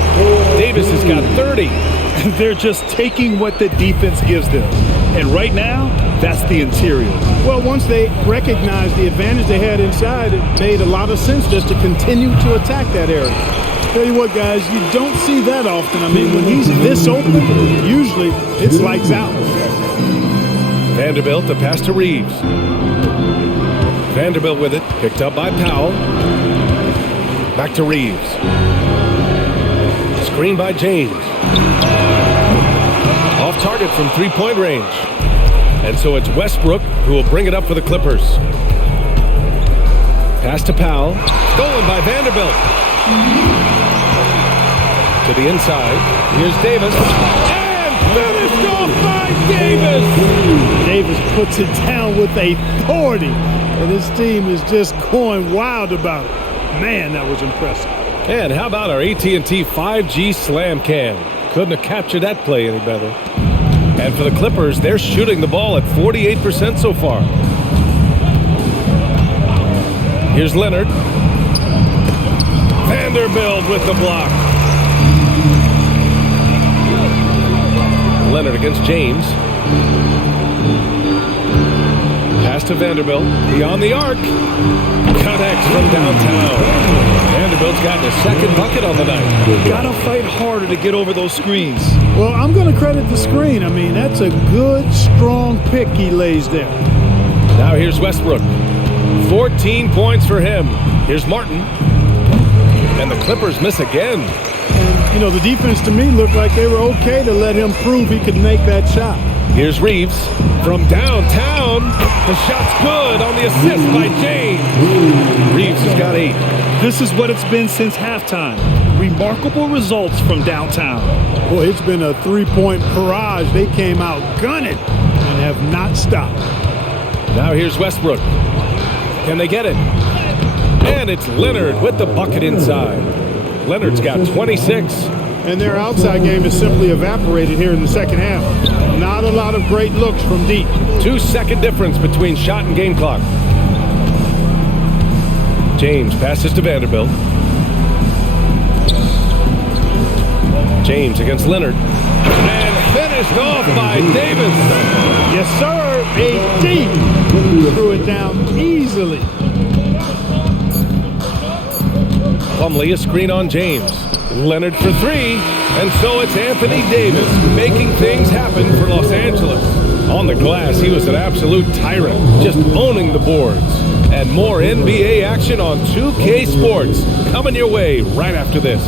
Davis has got 30. They're just taking what the defense gives them. And right now, that's the interior. Well, once they recognized the advantage they had inside, it made a lot of sense just to continue to attack that area. Tell you what, guys, you don't see that often. I mean, when he's this open, usually it's lights out. Vanderbilt, the pass to Reeves. Vanderbilt with it, picked up by Powell. Back to Reeves. Screen by James. Off target from three-point range. And so it's Westbrook who will bring it up for the Clippers. Pass to Powell. Stolen by Vanderbilt. To the inside. Here's Davis. And finished off by Davis. Davis puts it down with authority. And his team is just going wild about it. Man, that was impressive. And how about our AT&T 5G Slam Cam? Couldn't have captured that play any better. And for the Clippers, they're shooting the ball at 48% so far. Here's Leonard. Vanderbilt with the block. Leonard against James. Pass to Vanderbilt. Beyond the arc. Connects from downtown. Vanderbilt's gotten a second bucket on the night. Gotta fight harder to get over those screens. Well, I'm going to credit the screen. I mean, that's a good, strong pick he lays there. Now here's Westbrook. 14 points for him. Here's Martin. And the Clippers miss again. And, you know, the defense to me looked like they were okay to let him prove he could make that shot. Here's Reeves from downtown. The shot's good on the assist by James. Reeves has got 8. This is what it's been since halftime. Remarkable results from downtown. Boy, it's been a three-point barrage. They came out gunning and have not stopped. Now here's Westbrook. Can they get it? And it's Leonard with the bucket inside. Leonard's got 26. And their outside game is simply evaporated here in the second half. Not a lot of great looks from deep. 2-second difference between shot and game clock. James passes to Vanderbilt. James against Leonard. And finished off by Davis. Yes, sir. AD threw it down easily. Plumlee a screen on James. Leonard for 3. And so it's Anthony Davis making things happen for Los Angeles. On the glass, he was an absolute tyrant, just owning the boards. And more NBA action on 2K Sports coming your way right after this.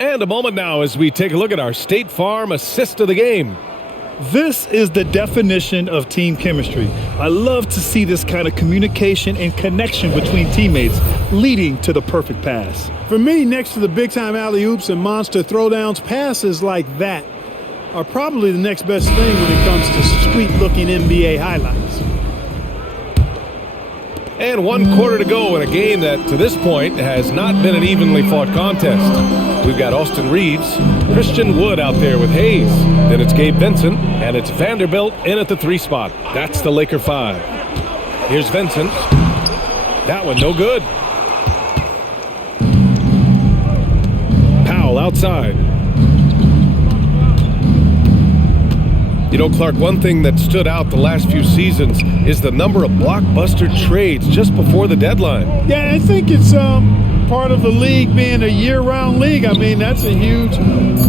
And a moment now as we take a look at our State Farm assist of the game. This is the definition of team chemistry. I love to see this kind of communication and connection between teammates leading to the perfect pass. For me, next to the big-time alley-oops and monster throwdowns, passes like that are probably the next best thing when it comes to sweet-looking NBA highlights. And 1 quarter to go in a game that, to this point, has not been an evenly fought contest. We've got Austin Reeves, Christian Wood out there with Hayes. Then it's Gabe Vincent, and it's Vanderbilt in at the 3 spot. That's the Laker 5. Here's Vincent. That one no good. Powell outside. You know, Clark, one thing that stood out the last few seasons is the number of blockbuster trades just before the deadline. Yeah, I think it's part of the league being a year-round league. I mean, that's a huge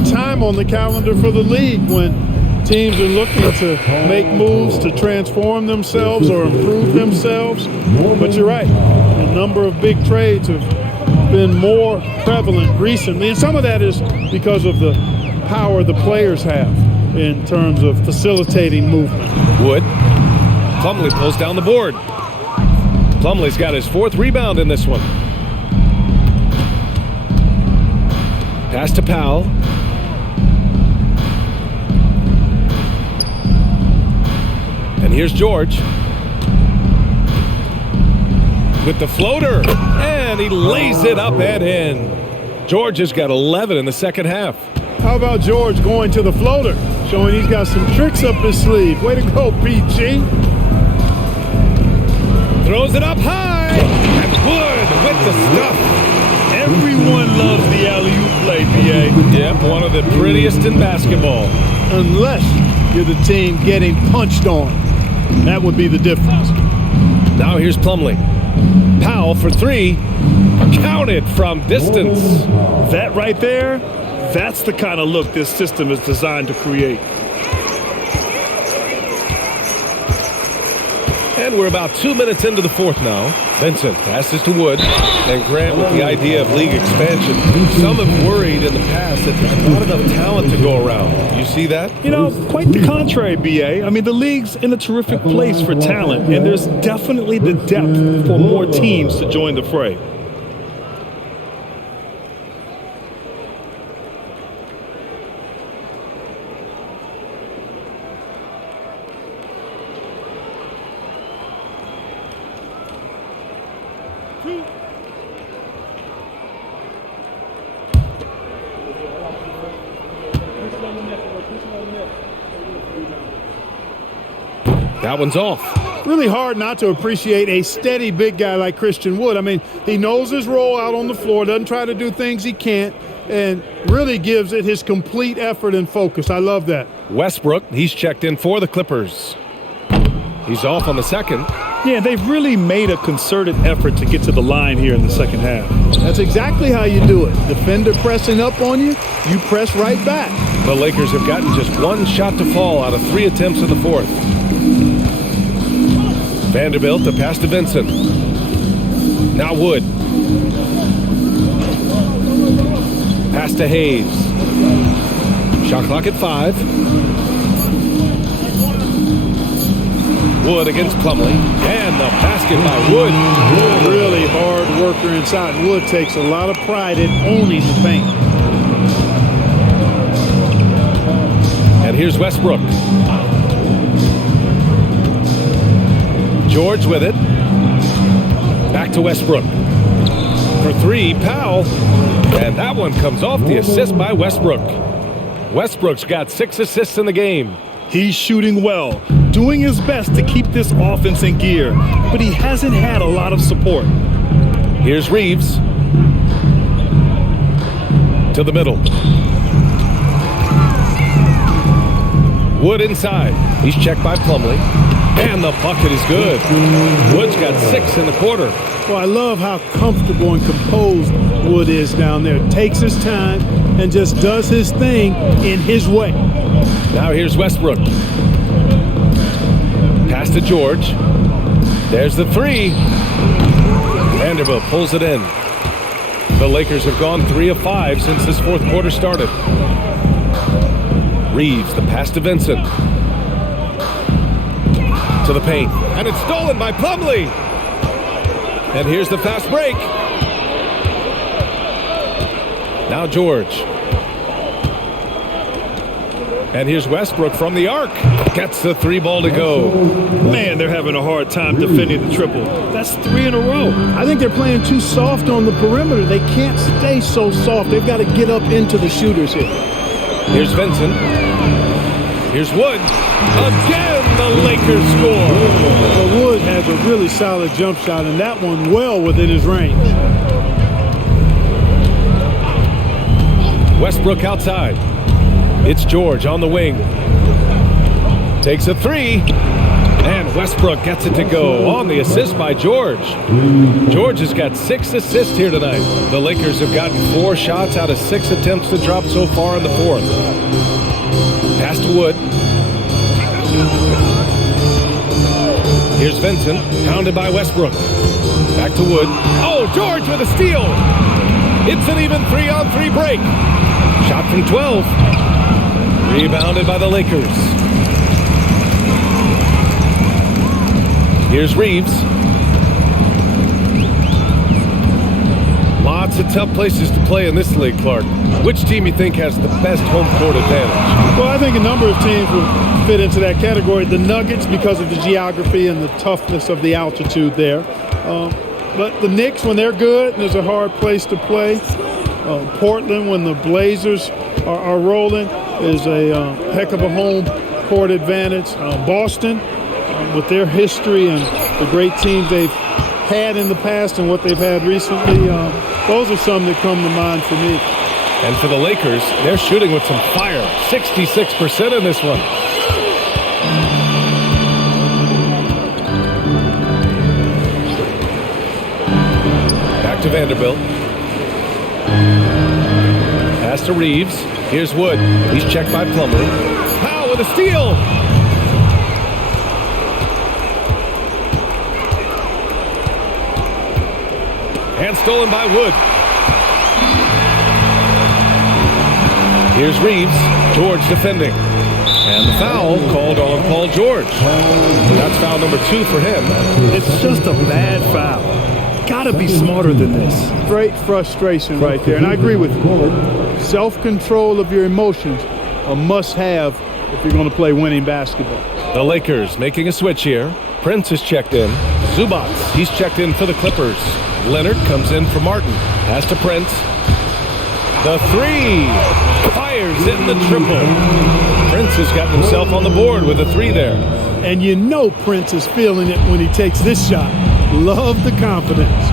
time on the calendar for the league when teams are looking to make moves to transform themselves or improve themselves. But you're right, the number of big trades have been more prevalent recently. And some of that is because of the power the players have in terms of facilitating movement. Wood. Plumlee pulls down the board. Plumlee's got his 4th rebound in this one. Pass to Powell. And here's George. With the floater. And he lays it up and in. George has got 11 in the second half. How about George going to the floater, showing he's got some tricks up his sleeve. Way to go, PG. Throws it up high. And Wood with the stuff. Everyone loves the alley-oop play, BA. Yep, one of the prettiest in basketball. Unless you're the team getting punched on. That would be the difference. Now here's Plumlee. Powell for 3. Counted from distance. That right there, that's the kind of look this system is designed to create. And we're about 2 minutes into the fourth now. Vincent passes to Wood. And Grant with the idea of league expansion. Some have worried in the past that there's not enough talent to go around. You see that? You know, quite the contrary, B.A. I mean, the league's in a terrific place for talent, and there's definitely the depth for more teams to join the fray. That one's off. Really hard not to appreciate a steady big guy like Christian Wood. I mean, he knows his role out on the floor, doesn't try to do things he can't, and really gives it his complete effort and focus. I love that. Westbrook, he's checked in for the Clippers. He's off on the second. Yeah, they've really made a concerted effort to get to the line here in the second half. That's exactly how you do it. Defender pressing up on you, you press right back. The Lakers have gotten just one shot to fall out of 3 attempts in the fourth. Vanderbilt to pass to Vincent. Now Wood. Pass to Hayes. Shot clock at 5. Wood against Plumlee. And the basket by Wood. Really hard worker inside. Wood takes a lot of pride in owning the paint. And here's Westbrook. George with it. Back to Westbrook. For 3, Powell. And that one comes off the assist by Westbrook. Westbrook's got 6 assists in the game. He's shooting well, doing his best to keep this offense in gear, but he hasn't had a lot of support. Here's Reeves. To the middle. Wood inside. He's checked by Plumlee. And the bucket is good. Wood's got 6 in the quarter. Well, I love how comfortable and composed Wood is down there. Takes his time and just does his thing in his way. Now here's Westbrook. Pass to George. There's the 3. Vanderbilt pulls it in. The Lakers have gone 3 of 5 since this fourth quarter started. Reeves, the pass to Vincent. To the paint. And it's stolen by Plumlee. And here's the fast break. Now George. And here's Westbrook from the arc. Gets the 3 ball to go. Man, they're having a hard time defending the triple. That's 3 in a row. I think they're playing too soft on the perimeter. They can't stay so soft. They've got to get up into the shooters here. Here's Vincent. Here's Wood. Again, the Lakers score. Well, Wood has a really solid jump shot, and that one well within his range. Westbrook outside. It's George on the wing. Takes a 3. And Westbrook gets it to go on the assist by George. George has got 6 assists here tonight. The Lakers have gotten 4 shots out of 6 attempts to drop so far in the fourth. Pass to Wood. Here's Vincent, pounded by Westbrook. Back to Wood. Oh, George with a steal. It's an even 3-on-3 break. Shot from 12. Rebounded by the Lakers. Here's Reeves. Lots of tough places to play in this league, Clark. Which team you think has the best home court advantage? Well, I think a number of teams would fit into that category. The Nuggets, because of the geography and the toughness of the altitude there. But the Knicks, when they're good, there's a hard place to play. Portland, when the Blazers are rolling, is a heck of a home court advantage. Boston, with their history and the great teams they've had in the past and what they've had recently, those are some that come to mind for me. And for the Lakers, they're shooting with some fire. 66% in this one. Back to Vanderbilt. Pass to Reeves. Here's Wood. He's checked by Plumlee. Powell with a steal. And stolen by Wood. Here's Reeves. George defending. And the foul called on Paul George. That's foul number 2 for him. It's just a bad foul. Gotta be smarter than this. Great frustration right there, and I agree with you. Self-control of your emotions, a must-have if you're going to play winning basketball. The Lakers making a switch here. Prince is checked in. Zubac, he's checked in for the Clippers. Leonard comes in for Martin. Pass to Prince. The 3. Fires in the triple. Prince has got himself on the board with a 3 there. And you know Prince is feeling it when he takes this shot. Love the confidence.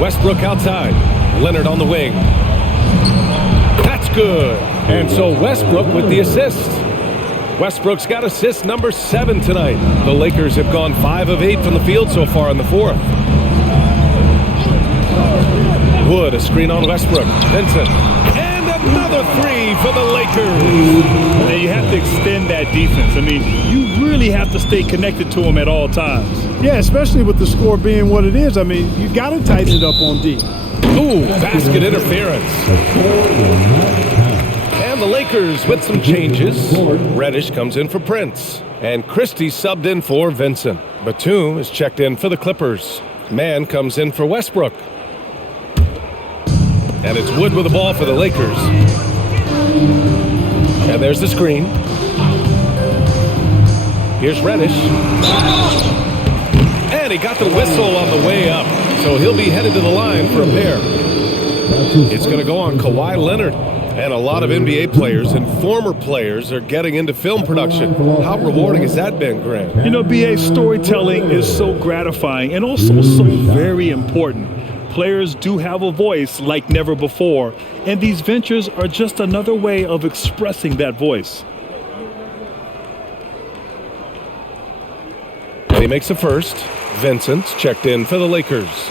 Westbrook outside. Leonard on the wing. That's good. And so Westbrook with the assist. Westbrook's got assist number 7 tonight. The Lakers have gone 5 of 8 from the field so far in the 4th. Wood, a screen on Westbrook. Vincent. And another 3 for the Lakers. Now you have to extend that defense. I mean, you really have to stay connected to them at all times. Yeah, especially with the score being what it is. I mean, you got to tighten it up on D. Ooh, basket interference. And the Lakers with some changes. Reddish comes in for Prince. And Christie subbed in for Vincent. Batum is checked in for the Clippers. Mann comes in for Westbrook. And it's Wood with the ball for the Lakers. And there's the screen. Here's Reddish. And he got the whistle on the way up. So he'll be headed to the line for a pair. It's going to go on Kawhi Leonard. And a lot of NBA players and former players are getting into film production. How rewarding has that been, Grant? You know, BA, storytelling is so gratifying and also so very important. Players do have a voice like never before, and these ventures are just another way of expressing that voice. And he makes a first. Vincent's checked in for the Lakers.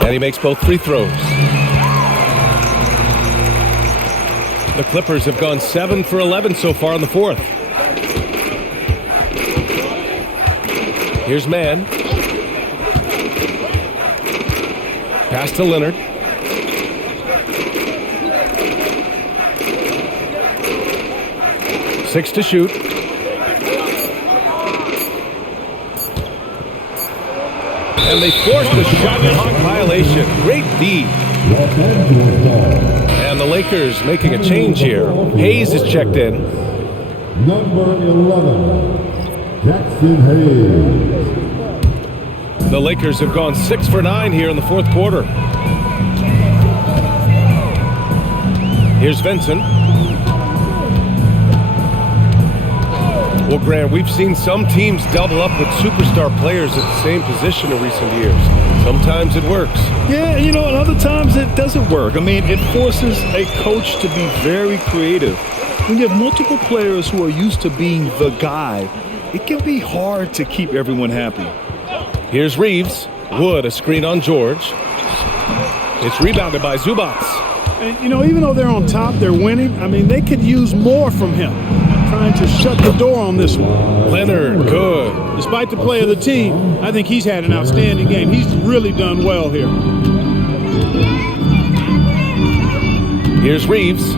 And he makes both free throws. The Clippers have gone 7 for 11 so far in the 4th. Here's Mann. Pass to Leonard. Six to shoot. And they forced the shot clock violation. Great D. And the Lakers making a change here. Hayes is checked in. Number 11, Jackson Hayes. The Lakers have gone 6 for 9 here in the 4th quarter. Here's Vincent. Well, Grant, we've seen some teams double up with superstar players at the same position in recent years. Sometimes it works. Yeah, you know, and other times it doesn't work. I mean, it forces a coach to be very creative. When you have multiple players who are used to being the guy, it can be hard to keep everyone happy. Here's Reeves. Wood, a screen on George. It's rebounded by Zubac. And, you know, even though they're on top, they're winning. I mean, they could use more from him. Trying to shut the door on this one. Leonard, good. Despite the play of the team, I think he's had an outstanding game. He's really done well here. Here's Reeves.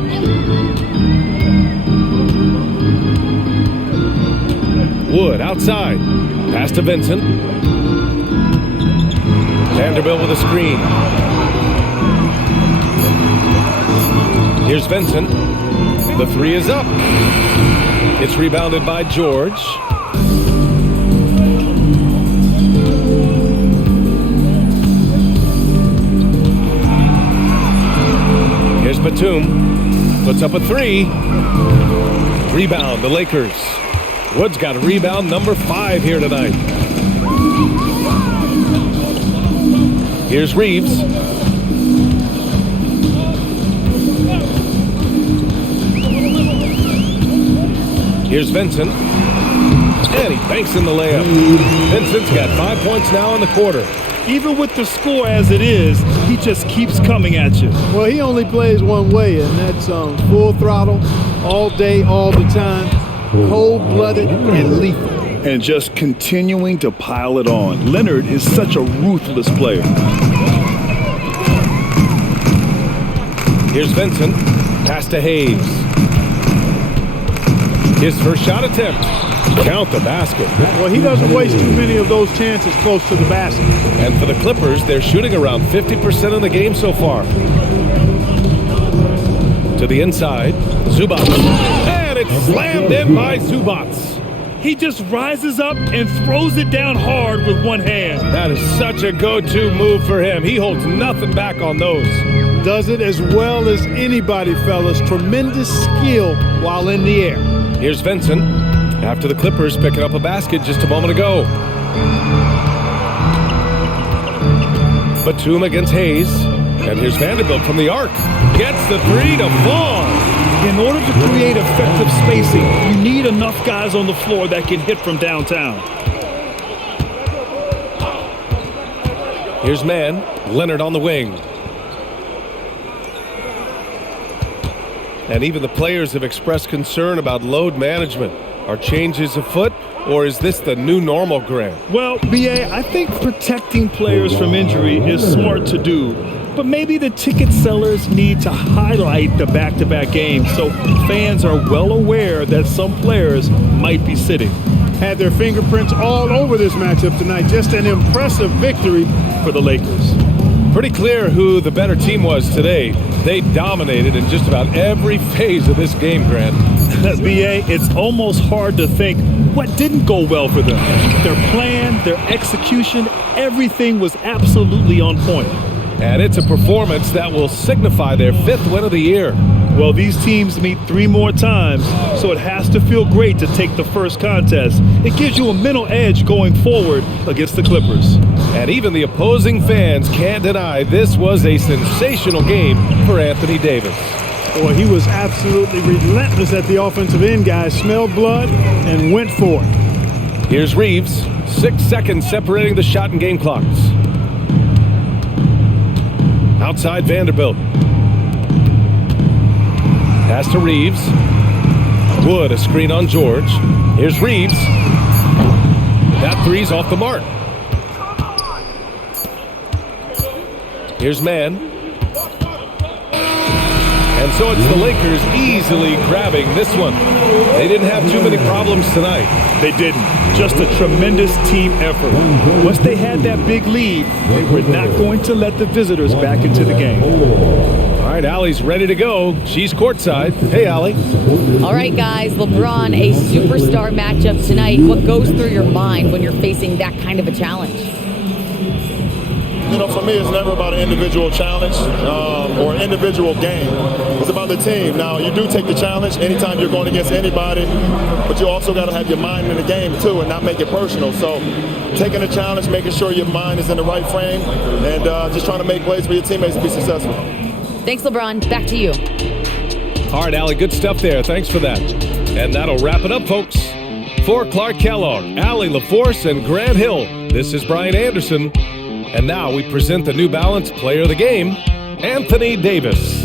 Wood outside. Pass to Vincent. Vanderbilt with a screen. Here's Vincent. The 3 is up. It's rebounded by George. Here's Batum. Puts up a 3. Rebound, the Lakers. Wood's got a rebound number 5 here tonight. Here's Reeves. Here's Vincent. And he banks in the layup. Vincent's got 5 points now in the quarter. Even with the score as it is, he just keeps coming at you. Well, he only plays one way, and that's full throttle, all day, all the time, cold-blooded and lethal. And just continuing to pile it on. Leonard is such a ruthless player. Here's Vincent. Pass to Hayes. His first shot attempt. Count the basket. Well, he doesn't waste too many of those chances close to the basket. And for the Clippers, they're shooting around 50% in the game so far. To the inside, Zubats. And it's slammed in by Zubats. He just rises up and throws it down hard with one hand. That is such a go-to move for him. He holds nothing back on those. Does it as well as anybody, fellas. Tremendous skill while in the air. Here's Vincent. After the Clippers picking up a basket just a moment ago. Batum against Hayes. And here's Vanderbilt from the arc. Gets the three to fall. In order to create effective spacing, you need enough guys on the floor that can hit from downtown. Here's Mann. Leonard on the wing. And even the players have expressed concern about load management. Are changes afoot, or is this the new normal, Grant? Well, B.A., I think protecting players from injury is smart to do. But maybe the ticket sellers need to highlight the back-to-back games so fans are well aware that some players might be sitting. Had their fingerprints all over this matchup tonight. Just an impressive victory for the Lakers. Pretty clear who the better team was today. They dominated in just about every phase of this game, Grant. B.A., it's almost hard to think what didn't go well for them. Their plan, their execution, everything was absolutely on point. And it's a performance that will signify their 5th win of the year. Well, these teams meet 3 more times, so it has to feel great to take the first contest. It gives you a mental edge going forward against the Clippers. And even the opposing fans can't deny this was a sensational game for Anthony Davis. Boy, he was absolutely relentless at the offensive end, guys. Smelled blood and went for it. Here's Reeves. 6 seconds separating the shot and game clocks. Outside Vanderbilt. Pass to Reeves. Wood, a screen on George. Here's Reeves. That three's off the mark. Here's Mann. And so it's the Lakers easily grabbing this one. They didn't have too many problems tonight. They didn't. Just a tremendous team effort. Once they had that big lead, they were not going to let the visitors back into the game. All right, Allie's ready to go. She's courtside. Hey, Allie. All right, guys, LeBron, a superstar matchup tonight. What goes through your mind when you're facing that kind of a challenge? You know, for me, it's never about an individual challenge or an individual game. It's about the team. Now, you do take the challenge anytime you're going against anybody, but you also got to have your mind in the game, too, and not make it personal. So taking the challenge, making sure your mind is in the right frame, and just trying to make plays for your teammates to be successful. Thanks, LeBron. Back to you. All right, Allie, good stuff there. Thanks for that. And that'll wrap it up, folks. For Clark Kellogg, Allie LaForce, and Grant Hill, this is Brian Anderson. And now we present the New Balance Player of the Game, Anthony Davis.